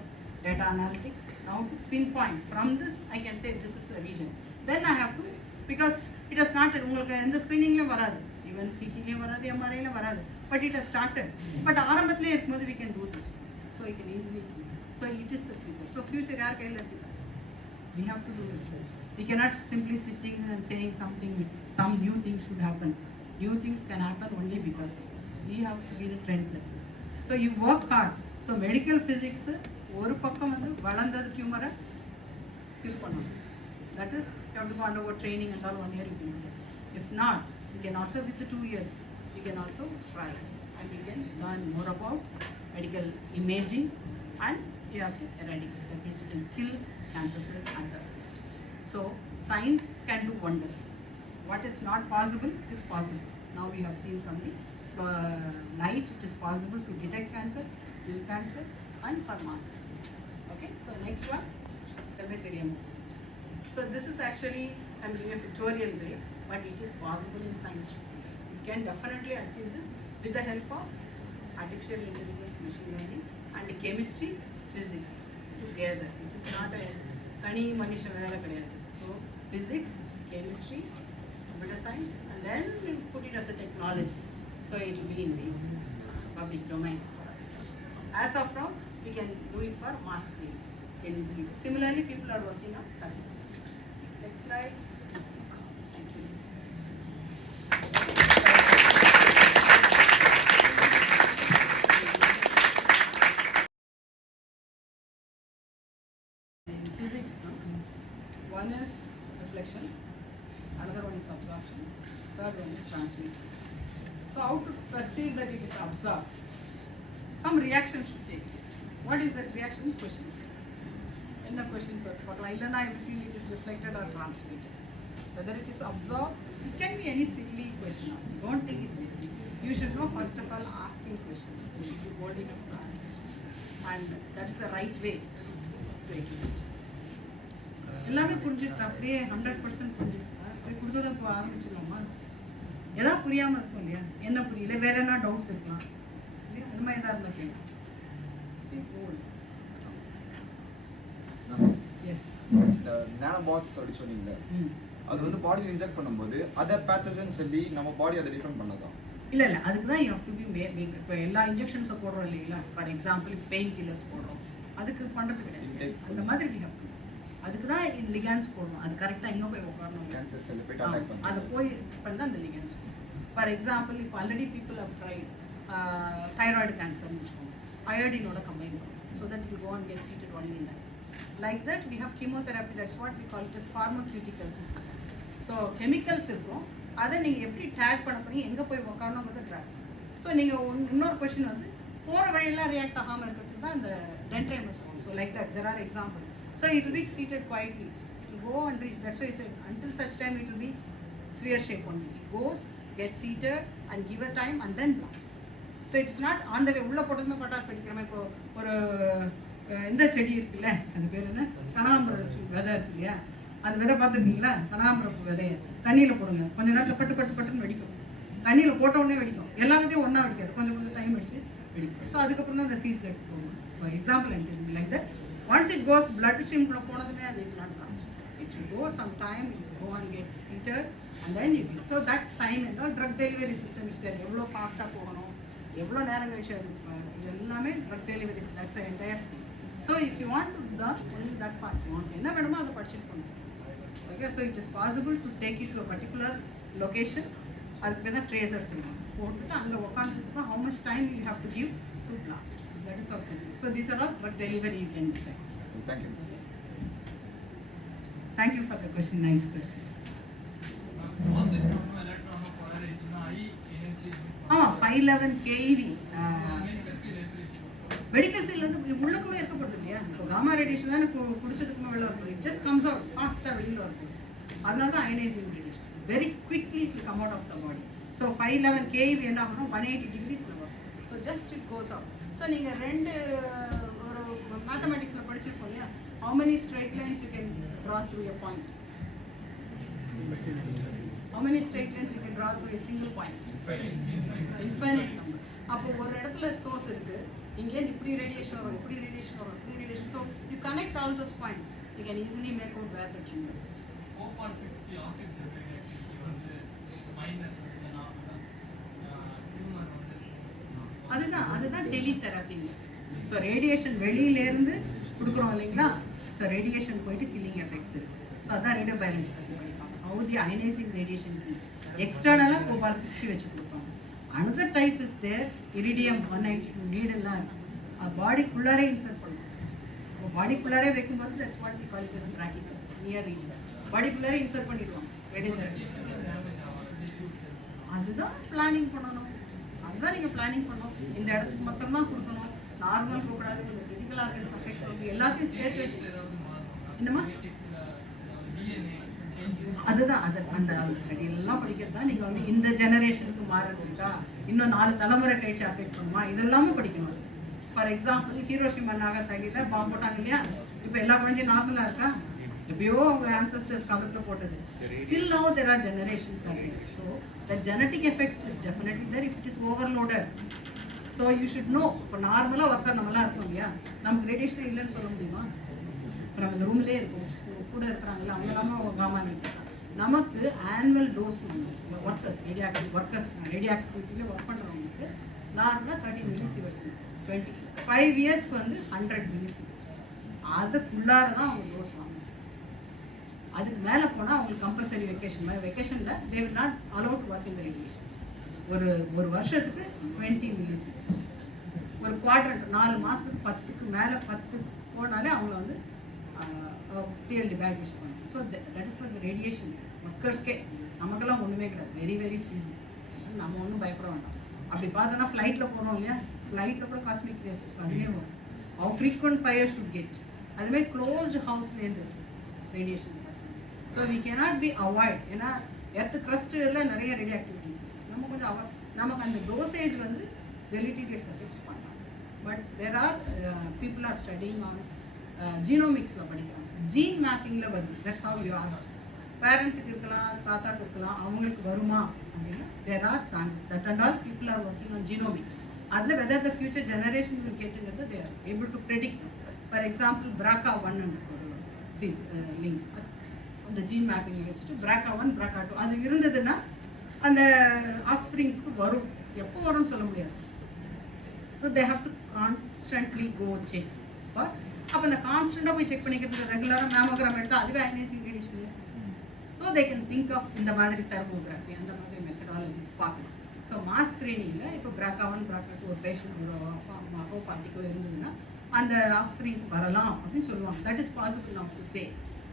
data analytics now to pinpoint from this. I can say this is the region. Then I have to, because it has started. உங்களுக்கு எந்த ஸ்கிரீனிங்லயும் வராது, even சிடிலயும் வராது, எம்ஆர்ஐல வராது, but it has started. But ஆரம்பத்திலே இருக்கும்போது we can do this, so you can easily do. So it is the future. So future யார் கையில இருக்கு? We have to do research. We cannot simply sitting and saying something, some new things should happen. New things can happen only because of this. We have to be the trendsetters. So you work hard. So medical physics ஒரு பக்கம் வந்து வளர்ந்தது டியூமரை kill பண்ணணும். That is, you have to go undergo training and all 1 year you can do that. If not, you can also with the 2 years, you can also try and you can learn more about medical imaging, and you have to eradicate. That means you can kill cancer cells at the early stage. So science can do wonders. What is not possible is possible. Now we have seen from the light, it is possible to detect cancer, kill cancer, and for mask. Okay, so next one, cemeterium. So this is actually, I'm doing a pictorial way, but it is possible in science. You can definitely achieve this with the help of artificial intelligence, machine learning, and chemistry, physics together. It is not a tani manisha vela kadiyadu. So physics, chemistry, computer science, and then you put it as a technology. So it will be in the public domain. As of now, we can do it for mass screening. Can easily do. Similarly, people are working on that. Next slide. Thank you. In physics, one is reflection, another one is absorption, third one is transmittance. So how to perceive that it is absorbed? Some reaction should take place. What is that reaction? Questions. In the questions are I feel it is reflected or transmitted. Whether it is absorbed, it can be any silly question also. Don't take it silly. You should know first of all asking questions. You should be bold enough to ask questions, and that is the right way to educate. எல்லாமே புரிஞ்சுட்டு அப்படியே 100% புரிஞ்சுட்டு போய் கொடுத்ததை இப்போ ஆரம்பிச்சிடலாமா? ஏதாவது புரியாம இருக்கும் இல்லையா? என்ன புரியல, வேற என்ன டவுட்ஸ் இருக்கலாம் இல்லையா? அந்த மாதிரி ஏதாவது இருந்தா கேட்கலாம். எஸ், இந்த நானோபாட்ஸ் அப்படி சொன்னீங்க, அது வந்து பாடியில் இன்ஜெக்ட் பண்ணும்போது அதர் பேத்தஜன் சொல்லி நம்ம பாடி அதை டிஃபெண்ட் பண்ணதான்? இல்லை இல்லை, அதுக்கு தான் யூ ஹேவ் டு பி இப்போ எல்லா இன்ஜெக்ஷன்ஸை போடுறோம் இல்லைங்களா? ஃபார் எக்ஸாம்பிள் பெயின் கில்லர்ஸ் போடுறோம், அதுக்கு பண்ணுறது கிடையாது. அந்த மாதிரி வி ஹேவ் டு, அதுக்கு தான் லிகான்ஸ் போடணும். அது கரெக்டாக எங்கே போய் உட்காரணும், கேன்சர் செல் போய் அட்டாக் பண்ணணும், அதை போய் பண்ணால் அந்த லிகான்ஸ். ஃபார் எக்ஸாம்பிள் இப்போ already people have tried thyroid கேன்சர்னு வச்சுக்கோங்க, அயோடினோட கம்பைன் பண்ணும், so that you go and get seated only in that. Like that, we have chemotherapy. That's what we call it as pharmaceuticals. So chemicals இருக்கும், அதை நீங்கள் எப்படி take பண்ண போறீங்க, எங்கே போய் உட்காரணுங்கிறத ட்ராக். ஸோ நீங்கள் இன்னொரு கொஸ்டின் வந்து போகிற வழியெல்லாம் ரியாக்ட் ஆகாமல் இருக்கிறதுக்கு தான் இந்த dendrimers. So like that there are examples. So it will be seated quietly. It will go and reach. That's why I said until such time it will be sphere shape only. It goes, gets seated and give a time and then blast. So it is not on the way. உள்ள போட்டதுமே பட்டாசு வெடிக்கிறோமே. இப்போ ஒரு இந்த செடி இருக்குல்ல, அது பேர் என்ன, கனகாம்பர விதை இருக்கு இல்லையா? அந்த விதை பார்த்துருக்கீங்களா? கனகாம்பரப்பு விதையை தண்ணியில் போடுங்க, கொஞ்சம் நேரத்தில் பட்டு பட்டு பட்டுன்னு வெடிக்கும். தண்ணியில் போட்ட உடனே வெடிக்கும், எல்லா விதையும் ஒன்றா வெடிக்காது, கொஞ்சம் கொஞ்சம் டைம் அடிச்சு வெடிக்கும். ஸோ அதுக்கப்புறம் தான் அந்த சீட்ஸ் எடுத்து போகணும். ஃபார் எக்ஸாம்பிள் எனக்கு like that, once it goes blood ஸ்ட்ரீம்குள்ளே போனதுமே அது it not lost. It should go some time, it go and get seated and then it will. So that time என்றால் drug delivery system it's there. எவ்வளோ ஃபாஸ்ட்டாக போகணும், எவ்வளோ நேரம் கழிச்சு அது இது எல்லாமே drug delivery. That's entire thing. So if you want to learn only that part, you want என்ன வேணுமோ அதை படிச்சுட்டு போகணும். Okay, so it is possible to take it to a particular location. அதுக்கு பேர் தான் ட்ரேசர் சொல்லுவாங்க. போட்டுட்டு அங்கே உட்காந்துட்டு how much time you have to give to blast. That is also. So these are all drug delivery you can decide. Thank you. Thank you for the question. Nice question. ஆமாம், 511 keV medical field வந்து உள்ளுக்குள்ளே இருக்க போகிறது இல்லையா? இப்போ gamma radiation தானே குடிச்சதுக்குமே வெளில இருக்கும். இட் ஜஸ்ட் கம்ஸ் அவுட் ஃபாஸ்ட்டாக வெளியில் இருக்கும். அதனால தான் ionising radiation very quickly it come out of the body. So 511 kV என்ன ஆகணும் 180 degreesல வரும். So just it goes out. So நீங்கள் ரெண்டு ஒரு மேத்தமெட்டிக்ஸில் படிச்சிருக்கோம் இல்லையா? how many straight lines you can draw through a point? How many straight lines you can draw through a single point? Infinite number. அப்போ ஒரு இடத்துல சோர்ஸ் இருக்கு, இங்கே இப்படி ரேடியேஷன் வரும், இப்படி ரேடியேஷன் வரும், இப்படி radiation. So you connect all those points, you can easily make out where the tumour is. 4.60 active secretary வந்து மைனஸ் அதுதான் டெலிதெரபிங்க. ஸோ ரேடியேஷன் வெளியிலேருந்து கொடுக்குறோம் இல்லைங்களா? ஸோ ரேடியேஷன் போயிட்டு கில்லிங் எஃபெக்ட்ஸ் இருக்கு. ஸோ அதான் ரேடியோ பயாலஜி பற்றி படிப்பாங்க. How the ionising radiation is எக்ஸ்டர்னலாக கோபால் 60 வச்சு கொடுப்பாங்க. Another type is there iridium 192 நீடெல்லாம் பாடிக்குள்ளாரே இன்சர்ட் பண்ணுவோம். பாடிக்குள்ளாரே வைக்கும்போது that's what we call it as brachial near region. பாடிக்குள்ளாரே இன்சர்ட் பண்ணிடுவாங்க ரேடியோ தெரபி. அதுதான் பிளானிங் பண்ணணும். அதுதான் நீங்கள் பிளானிங் பண்ணணும். இந்த இடத்துக்கு மட்டும் தான் கொடுக்கணும், நார்மல் போகக்கூடாது, கொஞ்சம் கிரிட்டிக்கல் ஆர்கன்ஸ் அஃபெக்ட் ஆகுது, எல்லாத்தையும் சேர்த்து வச்சு என்னமா அதுதான் அந்த ஸ்டடி எல்லாம் படிக்கிறது தான். நீங்கள் வந்து இந்த ஜெனரேஷனுக்கு மாறுறதுக்கா, இன்னும் 4 தலைமுறை கழிச்சு அஃபெக்ட் பண்ணுமா, இதெல்லாமே படிக்கணும். ஃபார் எக்ஸாம்பிள் ஹீரோஷிமா நாகசாகில பாம்பு போட்டாங்க இல்லையா? இப்போ எல்லா குழந்தையும் நார்மலாக இருக்கா? எப்பயோ அவங்க ancestors காலத்தில் போட்டது. Still now there are generations happening. So the genetic effect is definitely there if it is overloaded. So you should know. இப்போ நார்மலாக ஒர்க்கர் நம்மளாம் இருக்கோம் இல்லையா? நமக்கு ரேடியேஷன் இல்லைன்னு சொல்ல முடியுமா? இப்போ நம்ம இந்த ரூம்லேயே இருக்கோம், கூட இருக்கிறாங்களா, அவங்க இல்லாமல் காமா நமக்கு ஆனுவல் டோஸ் ஒர்க்கர்ஸ் ரேடியோ ஆக்டிவிட்டியில் ஒர்க் பண்ணுறவங்களுக்கு நார்மலாக 30 மில்லிசீவர்ஸ், 25 இயர்ஸ்க்கு வந்து 100 மில்லிசீவர்ஸ். அதுக்குள்ளார தான் அவங்க டோஸ் வாங்கணும். அதுக்கு மேலே போனால் அவங்களுக்கு கம்பல்சரி வெக்கேஷனில் they will not allow to work in the radiation. ஒரு வருஷத்துக்கு 20 மில்லிசீவர்ஸ். ஒரு குவாட்ரண்ட் 4 மாதத்துக்கு 10க்கு மேலே 10 போனாலே அவங்கள வந்து டிஎல்டி பேட் யூஸ் பண்ணுவோம். So that is for the radiation ஒர்க்கர்ஸ்க்கே. நமக்கெல்லாம் ஒன்றுமே கிடையாது, வெரி வெரி ஃப்ரீ. நம்ம ஒன்றும் பயப்பட வேண்டாம். அப்படி பார்த்தோன்னா ஃப்ளைட்டில் போகிறோம் இல்லையா? ஃப்ளைட்டில் கூட காஸ்மிக் ரேஸ் அதுவே வரும். How frequent fire should get. அதுவே க்ளோஸ்டு ஹவுஸ்லேருந்து radiations. So we cannot be avoid. ஏன்னா எர்த் க்ரஸ்ட்டில் நிறைய ரேடியோ ஆக்டிவிட்டிஸ் நம்ம கொஞ்சம் நமக்கு அந்த டோசேஜ் வந்து டெலிட்டேட்ஸ் எஃபெக்ட்ஸ் பண்ணலாம். But there are people are studying on ஜீனோமிக்ஸில் படிக்கிறாங்க, ஜீன் மேப்பிங்கில் வருது. That's how you asked. பேரண்ட்டுக்கு இருக்கலாம், தாத்தாக்கு இருக்கலாம், அவங்களுக்கு வருமா அப்படின்னா there are chances. That and all people are working on genomics. அதில் whether the future generation will கெட்டுங்கிறது they are able to predict. For example BRCA1 link அந்த ஜீன் மேப்பிங் வச்சுட்டு BRCA1 BRCA2 அது இருந்ததுன்னா அந்த ஆஃப்ஸ்ப்ரிங்ஸ்க்கு வரும். எப்போ வரும்னு சொல்ல முடியாது. So they have to constantly go check for. அப்போ அந்த கான்ஸ்டண்ட்டாக போய் செக் பண்ணிக்கிறது ரெகுலராக மேமோகிராம் எடுத்தால் அதுவே ionising radiation. So they can think of இந்த மாதிரி தெர்மோகிராஃபி அந்த மாதிரி மெத்தடாலஜிஸ் பார்க்கலாம். ஸோ மாஸ் ஸ்க்ரீனிங்கில் இப்போ BRCA1 BRCA2 ஒரு பேஷண்ட் அப்பா அம்மாவோ பாட்டிக்கோ இருந்ததுன்னா அந்த ஆஃப்ஸ்ப்ரிங் வரலாம் அப்படின்னு சொல்லுவாங்க. That is possible now to say.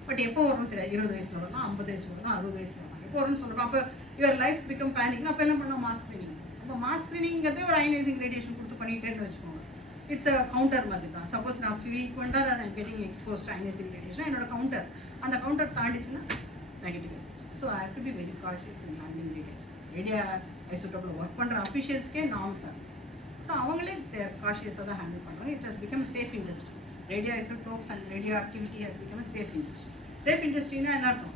But எப்போ வரும்னு தெரியாது. 20 வயசில் வரலாம், 50 வயசில் வரலாம், 60 வயசில் வரலாம். எப்போ வரும்னு சொல்லுவோம். அப்போ யுவர் லைஃப் பிகம் பேனிக்னா அப்போ என்ன பண்ணலாம்? Mass screening. அப்போ மாஸ் ஸ்க்ரீனிங்கிறதே ஒரு அயனைசிங் ரேடியேஷன் கொடுத்து பண்ணிட்டேன்னு வச்சுக்கோங்க. இட்ஸ் அ கவுண்டர் மாதிரி தான். சப்போஸ் நான் ஃப்ரீக்வெண்ட்டாக I am getting exposed ionising radiation, என்னோட கவுண்டர் அந்த கவுண்டர் தாண்டிச்சுன்னா negative. So I have to be very cautious in handling radiation. Radio ஐசோடோப்பில் ஒர்க் பண்ணுற அஃபிஷியல்ஸ்க்கே நார்ம்ஸ் ஆகும். ஸோ அவங்களே காஷியஸாக தான் ஹேண்டில் பண்ணுறாங்க. It has become safe industry. Radio isotopes and radio activity has become safe industry. Safe இண்டஸ்ட்ரின்னா என்ன அர்த்தம்?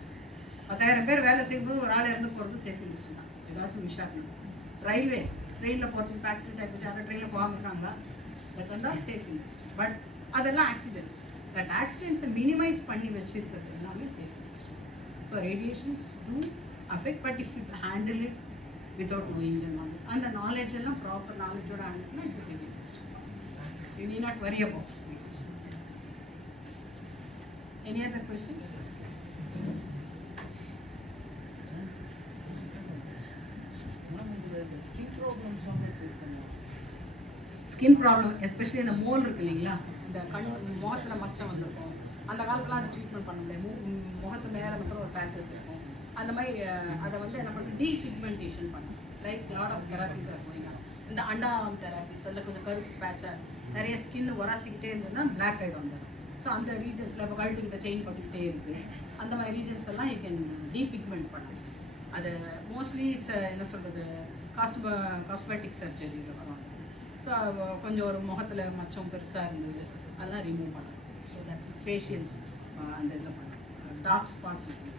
10,000 பேர் வேலை செய்யும்போது ஒரு ஆள் இருந்து போகிறது சேஃப் இண்டஸ்ட்ரி தான். ஏதாச்சும் விஷயம் ரயில்வே ட்ரெயினில் போகிறதுக்கு ஆக்சிடென்ட் ஆகிடுச்சு, யாரும் ட்ரெயினில் போகாமல் இருக்காங்களா? தட் வந்து சேஃப் இண்டஸ்ட்ரி. பட் அதெல்லாம் ஆக்சிடென்ட்ஸ். தட் ஆக்சிடென்ட்ஸை மினிமைஸ் பண்ணி வச்சுருக்கிறது எல்லாமே safe industry. So radiations do affect, but if you handle it without knowing the knowledge. And the knowledge எல்லாம் proper knowledge ஓட handle it's a safe industry. You need not worry about it. Yes. Any other questions? Skin problem, especially இந்த mole இருக்கு இல்லைங்களா, இந்த கண் முகத்தில் மச்சம் வந்திருக்கும். அந்த காலத்தில் அது ட்ரீட்மெண்ட் பண்ண முடியாது. முகத்து மேலே மட்டும் ஒரு பேச்சஸ் இருக்கும். அந்த மாதிரி அதை வந்து என்ன பண்ணுறது, டீபிக்மெண்டேஷன் பண்ணும். Like lot of therapies are going on. இந்த அண்டாம் தெராபிஸ் அதில் கொஞ்சம் கருப்பு பேட்சாக நிறைய ஸ்கின் உராசிக்கிட்டே இருந்ததுன்னா பிளாக் ஆகிடும் அந்த. ஸோ அந்த ரீஜன்ஸில் இப்போ கழுத்துக்கிட்ட செயின் பட்டுக்கிட்டே இருக்குது, அந்த மாதிரி ரீஜன்ஸ் எல்லாம் யூ கேன் டீபிக்மெண்ட் பண்ணலாம். அது மோஸ்ட்லி இட்ஸ் என்ன சொல்கிறது காஸ்மெட்டிக் சர்ஜரியில் வரும். ஸோ கொஞ்சம் ஒரு முகத்தில் மச்சம் பெருசாக இருந்தது அதெல்லாம் ரிமூவ் பண்ணலாம். ஸோ தட் ஃபேஷியல்ஸ் அந்த இதில் பண்ணலாம். டார்க் ஸ்பாட்ஸ் இருக்குது,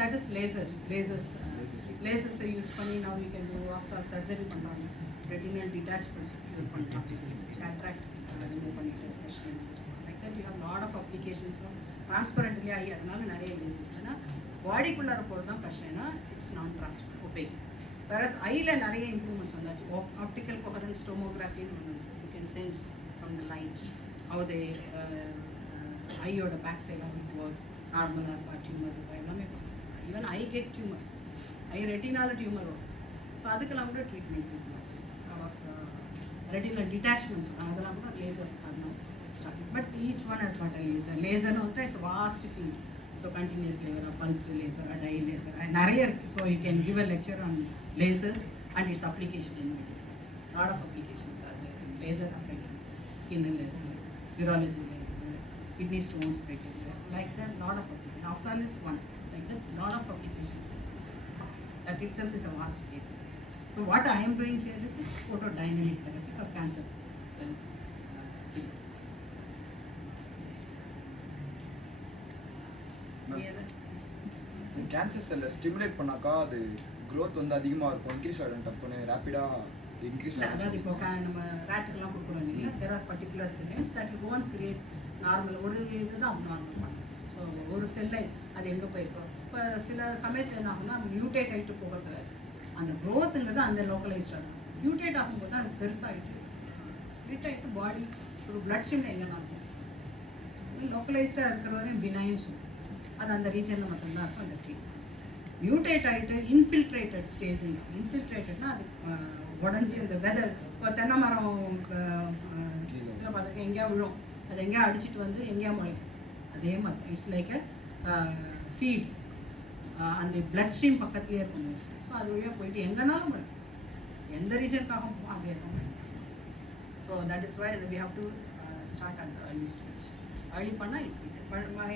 that is lasers யூஸ் பண்ணி now we can do after surgery பண்றாங்க. retinal detachment cure பண்றாங்க, cataract remove பண்ணிட்டு fresh lenses like that. You have lot of applications of transparently eye. அதனால நிறைய lasers ஏன்னா பாடிக்குள்ளார போகிறது தான் பிரச்சனைனா இட்ஸ் நான் transparent opaque. whereas ஐல நிறைய இம்ப்ரூவ்மெண்ட்ஸ் வந்தாச்சு. optical coherence tomography you can sense from the light how they ஐயோட back side of it works. நார்மலாக இருக்கா, டியூமர் இருக்கா, எல்லாமே even eye get tumour, eye ரெட்டினால டியூமர் வரும். ஸோ அதுக்கெல்லாம் கூட ட்ரீட்மெண்ட் கொடுக்கலாம். ஆஃப் ரெட்டினல் டிட்டாச்மெண்ட்ஸ் அதெல்லாம் கூட லேசர் பண்ணணும் start. But each one has got a laser. லேசர்னு வந்து it's vast field. So continuous laser, pulse laser, dye laser நிறைய இருக்குது. So you can give a lecture on lasers and its application in medicine. Lot of applications are there. Laser apply ஸ்கின்னில் இருக்குது, யூராலஜியில் இருக்குது, kidney stones breaking, like that. Lot of applications. Ophthalmologist is one, like that. Lot of applications. That itself is a vast area. So what I am doing here is photodynamic therapy for cancer cell. Yes. Cancer செல்லை stimulate பண்ணாக்கா அது growth வந்து அதிகமாக இருக்கும், increase ஆகிடும், டப்புன்னு ரேப்பிடாக increase ஆகும். அதாவது இப்போ நம்ம ரேட்டுக்கெல்லாம் கொடுக்குறோம் இல்லைங்களா, there are particular cells that will gonna create normal ஒரு இதுதான் அப்நார்மல் பண்ணும். ஸோ ஒரு செல்லை அது எங்கே போயிருக்கோம். இப்போ சில சமயத்தில் என்ன ஆகும்னா மியூட்டேட் ஆகிட்டு போகிறதுல அந்த க்ரோத்துங்கிறது அந்த லோக்கலைஸ்டாக இருக்கும். மியூட்டேட் ஆகும்போது தான் அது பெருசாகிட்டு ஸ்ப்ளிட் ஆகிட்டு பாடி ஒரு பிளட் ஸ்ட்ரீமில் எங்கே இருக்கும். லோக்கலைஸ்டாக இருக்கிற வரையும் பினைன் சொல்லும், அது அந்த ரீஜனில் மட்டும்தான் இருக்கும் அந்த ட்ரீட்மெண்ட். மியூட்டேட் ஆகிட்டு இன்ஃபில்ட்ரேட்டட் ஸ்டேஜ். இன்ஃபில்ட்ரேட்டட்னா அது உடஞ்சி அந்த வெதர். இப்போ தென்னை மரம் இதில் பார்த்துக்க எங்கேயா விழும், அது எங்கேயா அடிச்சுட்டு வந்து எங்கேயா முளைக்கும். அதே மாதிரி இட்ஸ் லைக் அ சீட். அந்த பிளட் ஸ்ட்ரீம் பக்கத்துலேயே இருக்கும். ஸோ அது வழியாக போயிட்டு எங்கேனாலும் முளைக்கும், எந்த ரீஜனுக்காகவும் அதே தான். So that is why we have to start at early stage. Early பண்ணால் இட்ஸ் ஈஸி.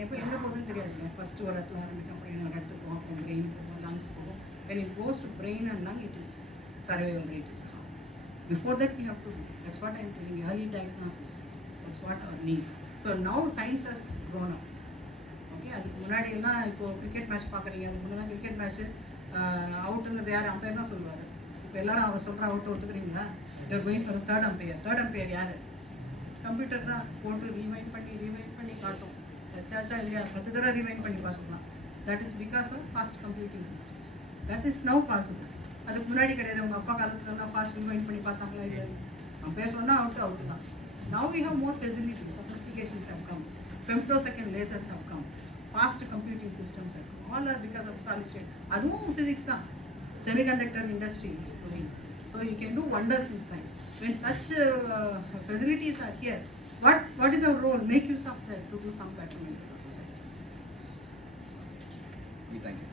எப்போ எங்கே போகுதுன்னு தெரியாது. ஃபஸ்ட்டு ஒரு இடத்துல ஆரம்பிக்கும், அப்புறம் இன்னொரு இடத்துக்கு போகும், அப்புறம் பிரெயின் போகும், லங்ஸ் போகும். When it goes to brain and lung it is survival rate is high. Before that we have to do. That's what I am telling you, early diagnosis. That's what our need. So now science has grown up. Okay, அதுக்கு முன்னாடி எல்லாம் இப்போ cricket match பார்க்குறீங்க, அதுக்கு முன்னாடி cricket match அவுட்டுங்கிறது யார் umpire தான் சொல்லுவார். இப்போ எல்லாரும் அவர் சொல்கிற அவுட் ஒத்துக்கிறீங்களா? You are going for third umpire. Third umpire யார்? கம்ப்யூட்டர் தான் போட்டு ரீவைண்ட் பண்ணி காட்டும். சாச்சா இல்லையா 10 தடவை ரீவைண்ட் பண்ணி பார்த்துக்கலாம். That is because of fast computing systems. That is now possible. அதுக்கு முன்னாடி கிடையாது. உங்கள் அப்பா காலத்துலலாம் ஃபாஸ்ட் ரிவைண்ட் பண்ணி பார்த்தாங்களா? இல்லை. அவன் பேர் சொன்னால் அவுட்டு தான். Now we have more facilities, sophistications have come, femtosecond lasers have come, fast computing systems have come. All are because of solid state. அதுவும் physics தான். Semiconductor industry is growing. So you can do wonders in science. When such facilities are here, what is our role? Make use of that to do some betterment in the society. We thank you.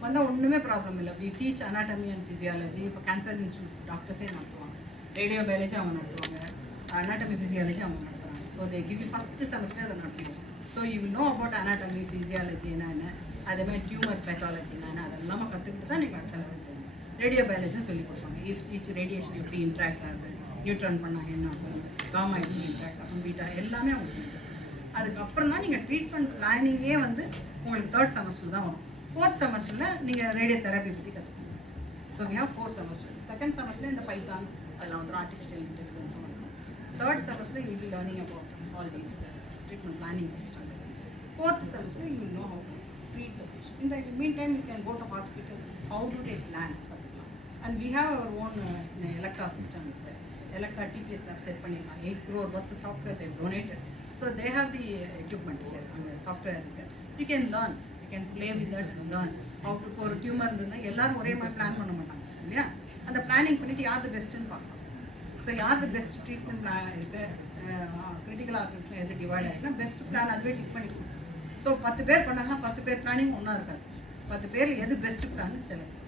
வந்தால் ஒன்றுமே problem இல்லை. We teach anatomy and physiology. இப்போ cancer institute டாக்டர்ஸே நடத்துவாங்க, radio biology அவங்க நடத்துவாங்க, anatomy physiology அவங்க நடத்துகிறாங்க. So they give you first semester அதை நடத்துவோம். So you will know about anatomy physiology என்னென்ன, அதேமாதிரி டியூமர் பேத்தாலஜி என்னென்ன, அதெல்லாமே கற்றுக்கிட்டு தான் நீங்கள் அடுத்த லெவல் போகணும். ரேடியோ பயாலஜியும் சொல்லிக் கொடுப்பாங்க. ஈச் ரேடியேஷன் எப்படி இன்ட்ராக்ட் ஆகுது, நியூட்ரான் பண்ணால் என்ன ஆகும், காமா எப்படி இன்ட்ராக்ட் ஆகும், பீட்டா எல்லாமே அவங்க சொல்லிக் கொடுப்பாங்க. அதுக்கப்புறம் தான் நீங்கள் ட்ரீட்மெண்ட் பிளானிங்கே வந்து உங்களுக்கு தேர்ட் செமஸ்டர் தான் வரும். ஃபோர்த் செமஸ்டரில் நீங்கள் ரேடியோ தெரப்பி பற்றி கற்றுக்கணும். So we have 4 semesters. Second செமஸ்டரில் இந்த பைத்தான் அதில் வந்து ஆர்டிஃபிஷியல் இன்டெலிஜென்ஸும் இருக்கும். தேர்ட் செமஸ்டரில் you will be learning about all these treatment planning system. Fourth செமஸ்டரில் you will know how to treat the patient. இந்த mean time you can go to hospital, how to day plan கற்றுக்கலாம். And we have our own Elekta system is there. Elekta TPS lab set பண்ணிடலாம். 8 crore worth software they donated. So they have the equipment here and the software here. You can learn. You can play with that and learn how to. For a tumor இருந்ததுன்னா எல்லாரும் ஒரே மாதிரி plan பண்ண மாட்டாங்க இல்லையா? அந்த planning பண்ணிட்டு யார் த பெஸ்ட்டுன்னு பார்க்கலாம். ஸோ யார் த பெஸ்ட் ட்ரீட்மெண்ட் இருக்கு, கிரிட்டிக்கல் ஆர்கன்ஸ்லாம் எது டிவைட் ஆகிருக்குன்னா பெஸ்ட் பிளான் அதுவே டிக் பண்ணி கொடுக்கும். ஸோ 10 பேர் பண்ணாங்கன்னா 10 பேர் பிளானிங் ஒன்றா இருக்காது. 10 பேரில் எது பெஸ்ட் பிளான் செலக்ட்.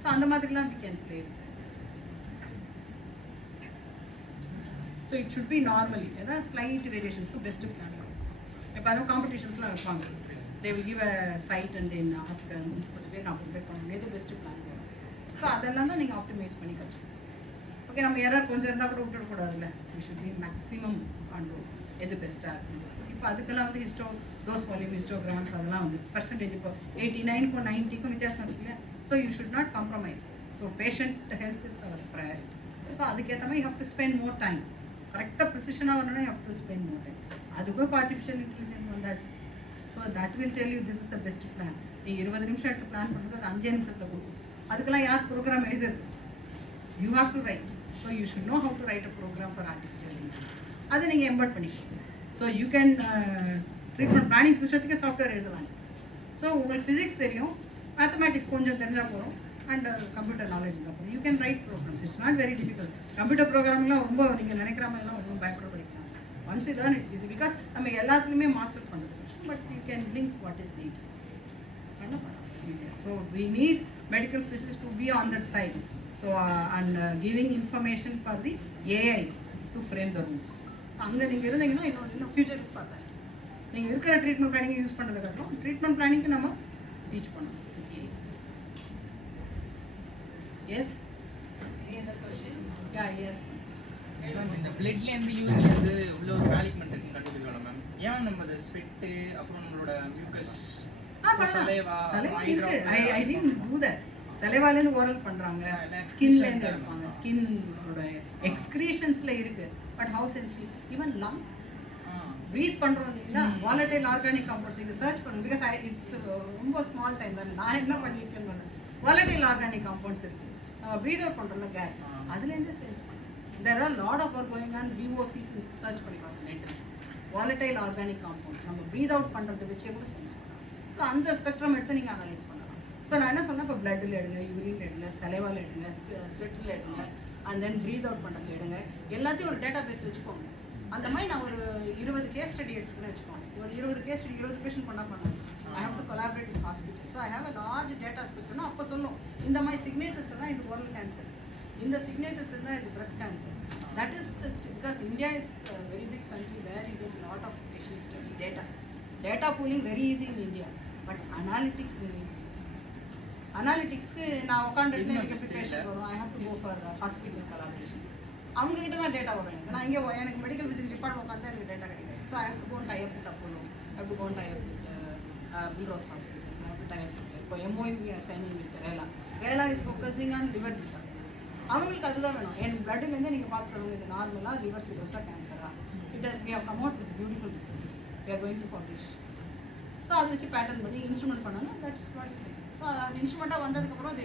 ஸோ அந்த மாதிரிலாம் we can play with. So it should be normally ஏதாவது ஸ்லைட் வேரியேஷன்ஸ்க்கு பெஸ்ட் பிளான். இப்போ அதுவும் காம்படிஷன்ஸ்லாம் வைப்பாங்க. they will give a site and then ask them நான் ப்ரிப்பேர் பண்ணணும் எது பெஸ்ட் பிளான். ஸோ அதெல்லாம் தான் நீங்கள் ஆப்டிமைஸ் பண்ணி கற்றுக்கணும். ஓகே, நம்ம எரர் கொஞ்சம் இருந்தால் கூட விட்டுடக்கூடாதுல்ல. வி ஷுட் பி மேக்ஸிமம் பண்ணுறோம் எது பெஸ்ட்டாக இருக்கும். இப்போ அதுக்கெல்லாம் வந்து டோஸ் வால்யூம் ஹிஸ்டோகிராம்ஸ் அதெல்லாம் வந்து பர்சன்டேஜ் இப்போ 89க்கும் 90க்கும் வித்தியாசம் இருக்குல்ல. So you should not compromise. So patient health is our priority. So அதுக்கேற்ற மாதிரி you have to spend more time. கரெக்டாக ப்ரிசிஷனாக வரணும்னா you have to spend more time. அதுக்கும் இப்போ ஆர்டிஃபிஷியல் இன்டெலிஜென்ஸ் வந்தாச்சு. So that will tell you this is the best plan. நீங்கள் 20 நிமிஷம் எடுத்து பிளான் பண்ணுறது அது 5 நிமிஷத்தில் கொடுக்கும். அதுக்கெல்லாம் யார் ப்ரோக்ராம் எழுதுறது? You have to write. So you should know how to write a program for artificial intelligence. அதை நீங்கள் எம்பர்ட் பண்ணிக்கலாம். So you can treatment planning சிஸ்டத்துக்கு சாஃப்ட்வேர் எழுதலாம். ஸோ உங்களுக்கு ஃபிசிக்ஸ் தெரியும், மேத்தமேட்டிக்ஸ் கொஞ்சம் தெரிஞ்சால் போகிறோம், அண்ட் கம்ப்யூட்டர் நாலேஜ் இருந்தால் போகிறோம். You can write programs. It's not very difficult. Computer ப்ரோக்ராம்லாம் ரொம்ப நீங்கள் நினைக்கிற மாதிரிலாம் ரொம்ப பயப்பட படிக்கலாம். Once you learn it's easy. Because நம்ம எல்லாத்துலேயுமே மாஸ்டர் பண்ணுறது கஷ்டம். But you can link what is need பண்ணலாம் ஈஸியாக. So we need medical physics to be on that side. So and giving information for the AI to frame the rules. So அங்கே நீங்கள் இருந்தீங்கன்னா இன்னும் ஃபியூச்சர்ஸ் பார்த்தேன். நீங்கள் இருக்கிற ட்ரீட்மெண்ட் பிளானிங்கை யூஸ் பண்ணுறது கட்டுறோம். ட்ரீட்மெண்ட் பிளானிங்க்கு நம்ம டீச் பண்ணணும். Yes, any other questions? Yeah, yes. இந்த பிளட்ல இருந்து யூரின்ல இருந்து உள்ள ஒரு வேலைக்கு மட்டும் கண்டுபிடிக்கலாம் மேம். ஏன் நம்ம அந்த ஸ்வெட் அப்புறம் நம்மளோட mucus saliva I think too that. சலைவால இருந்து ஓரல் பண்றாங்க, ஸ்கின்ல இருந்து எடுப்பாங்க. ஸ்கின்னோட எக்ஸ்கிரீஷன்ஸ்ல இருக்கு. But how sensitive even lung breath பண்றோம் இல்லைங்களா, வாலடைல் ஆர்கானிக் காம்பவுண்ட்ஸ் நீங்க சர்ச் பண்ணுங்க. பிகாஸ் இட்ஸ் ரொம்ப ஸ்மால் டைம் தான். நான் என்ன பண்ணியிருக்கேன்னு வாலடைல் ஆர்கானிக் காம்பவுண்ட்ஸ் இருக்கு. நம்ம ப்ரீத் அவுட் பண்றோம்ல கேஸ், அதுல இருந்து சென்ஸ் பண்ணுங்க. there are lot of work going on. VOCs search பண்ணி பாருங்க நெட்ல. வாலடைல் ஆர்கானிக் காம்பவுண்ட்ஸ் நம்ம ப்ரீத் அவுட் பண்றதை வச்சே கூட சென்ஸ் பண்ணலாம். ஸோ அந்த ஸ்பெக்ட்ரம் எடுத்து நீங்க அனலைஸ் பண்ணலாம். ஸோ நான் என்ன சொன்னேன், இப்போ பிளட்ல எடுங்க, யூரின்ல எடுங்க, சலைவால எடுங்க, ஸ்வெட்ல எடுங்க, அண்ட் தென் ப்ரீத் அவுட் பண்றதுல எடுங்க. எல்லாத்தையும் ஒரு டேட்டா பேஸ் வச்சுக்கோங்க. அந்த மாதிரி நான் ஒரு 20 கேஸ் ஸ்டடி எடுத்துக்கிறேன் வச்சுக்கோங்க. ஒரு 20 கேஸ் ஸ்டடி 20 பேஷண்ட் பண்ணேன். I have to collaborate with hospital. So I have a large data ஸ்பெக்ட்ரம்னா அப்போ சொல்லும் இந்த மாதிரி சிக்னேச்சர்ஸ் எல்லாம் இது ஓரல் கேன்சர், இந்த signatures இருந்தால் இது breast cancer. That is the because India is a very big country where you get lot of patient study data. Data pooling very easy in India, but analytics we need. Analytics நான் உட்காந்துட்டு எனக்கு patient வரும். I have to go for hospital collaboration. அவங்க கிட்ட தான் data வரும். நான் இங்கே எனக்கு மெடிக்கல் பிசினஸ் டிபார்ட்மெண்ட் உட்காந்து எனக்கு டேட்டா கிடைக்காது. So I have to go and tie up with Apollo, I have to go and tie up with Billroth hospital, I have to tie up with இப்போ MOU signing with Rela is focusing on liver disorders. அவங்களுக்கு அதுதான் வேணும். என் பிளட்லேருந்தே நீங்கள் பார்த்து சொல்லுங்கள் இது நார்மலாக liver cirrhosis கேன்சரா. It has we have come out with beautiful results. We are going to publish. So அதை வச்சு பேட்டர்ன் பண்ணி இன்ஸ்ட்ருமெண்ட் பண்ணாங்க. That's what is. ஸோ அது இன்ஸ்ட்ருமெண்ட்டாக வந்ததுக்கப்புறம் அது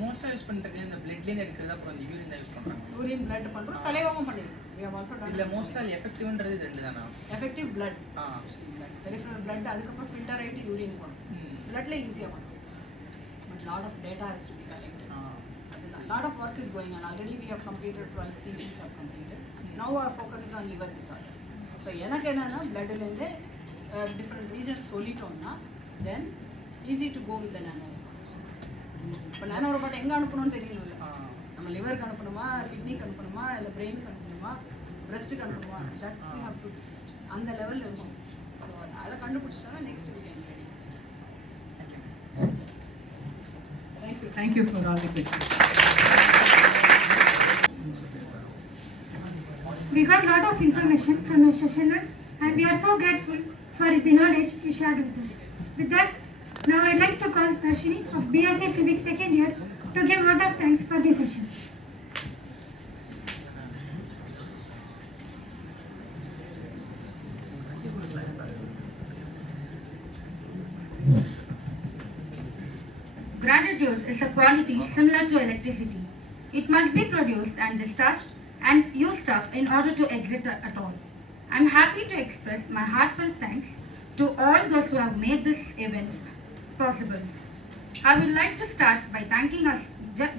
மோஸ்ட்டாக யூஸ் பண்ணுறது இந்த பிளட்லேருந்து எடுக்கிறது, அப்புறம் இந்த யூரின் தான் யூஸ் பண்ணுறாங்க. யூரின் பிளட் பண்ணுறோம், சலைவாவும் பண்ணிடுறோம். We have also done. இல்லை மோஸ்ட்டாக எஃபெக்டிவ்ன்றது இது ரெண்டு தானா? எஃபெக்டிவ் பிளட், பெரிஃபரல் பிளட், அதுக்கப்புறம் ஃபில்டர் ஆகிட்டு யூரின் போகணும். பிளட்ல ஈஸியாக பண்ணுறோம். But lot of data has to be collected. Lot of work is going on. Already we have completed 12 theses have completed. Now our focus is on liver disorders. So எனக்கு என்னன்னா bloodல இருந்து different regions சொல்லிட்டோம்னா then easy to go with the nano robots. இப்போ நானோ robot எங்க அனுப்பணும்னு தெரியணும்ல. நம்ம லிவருக்கு அனுப்பணுமா, கிட்னிக்கு அனுப்பணுமா, இல்ல பிரெயினுக்கு அனுப்பணுமா, பிரஸ்ட்டுக்கு அனுப்பணுமா, that we have to அந்த லெவல்ல இருக்கும். ஸோ அதை கண்டுபிடிச்சிட்டோம்னா next we can ready. Thank you for all the questions. We got a lot of information from your session and we are so grateful for the knowledge you shared with us. With that, now I'd like to call Darshini of BSc Physics second year to give a word of thanks for the session. Gratitude is a quality similar to electricity. It must be produced and discharged and used up in order to exist at all. I'm happy to express my heartfelt thanks to all those who have made this event possible. I would like to start by thanking our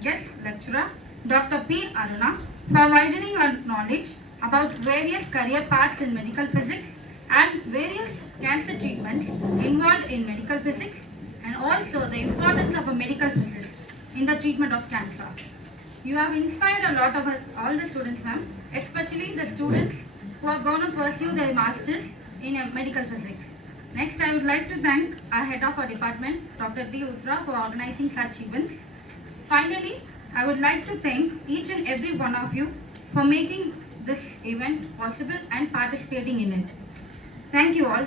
guest lecturer, Dr. P. Aruna, for widening our knowledge about various career paths in medical physics and various cancer treatments involved in medical physics, and also the importance of a medical physicist in the treatment of cancer. You have inspired a lot of us, all the students, ma'am, especially the students who are going to pursue their masters in medical physics. Next, I would like to thank our head of our department, Dr. D. Utra, for organizing such events. Finally, I would like to thank each and every one of you for making this event possible and participating in it. Thank you all.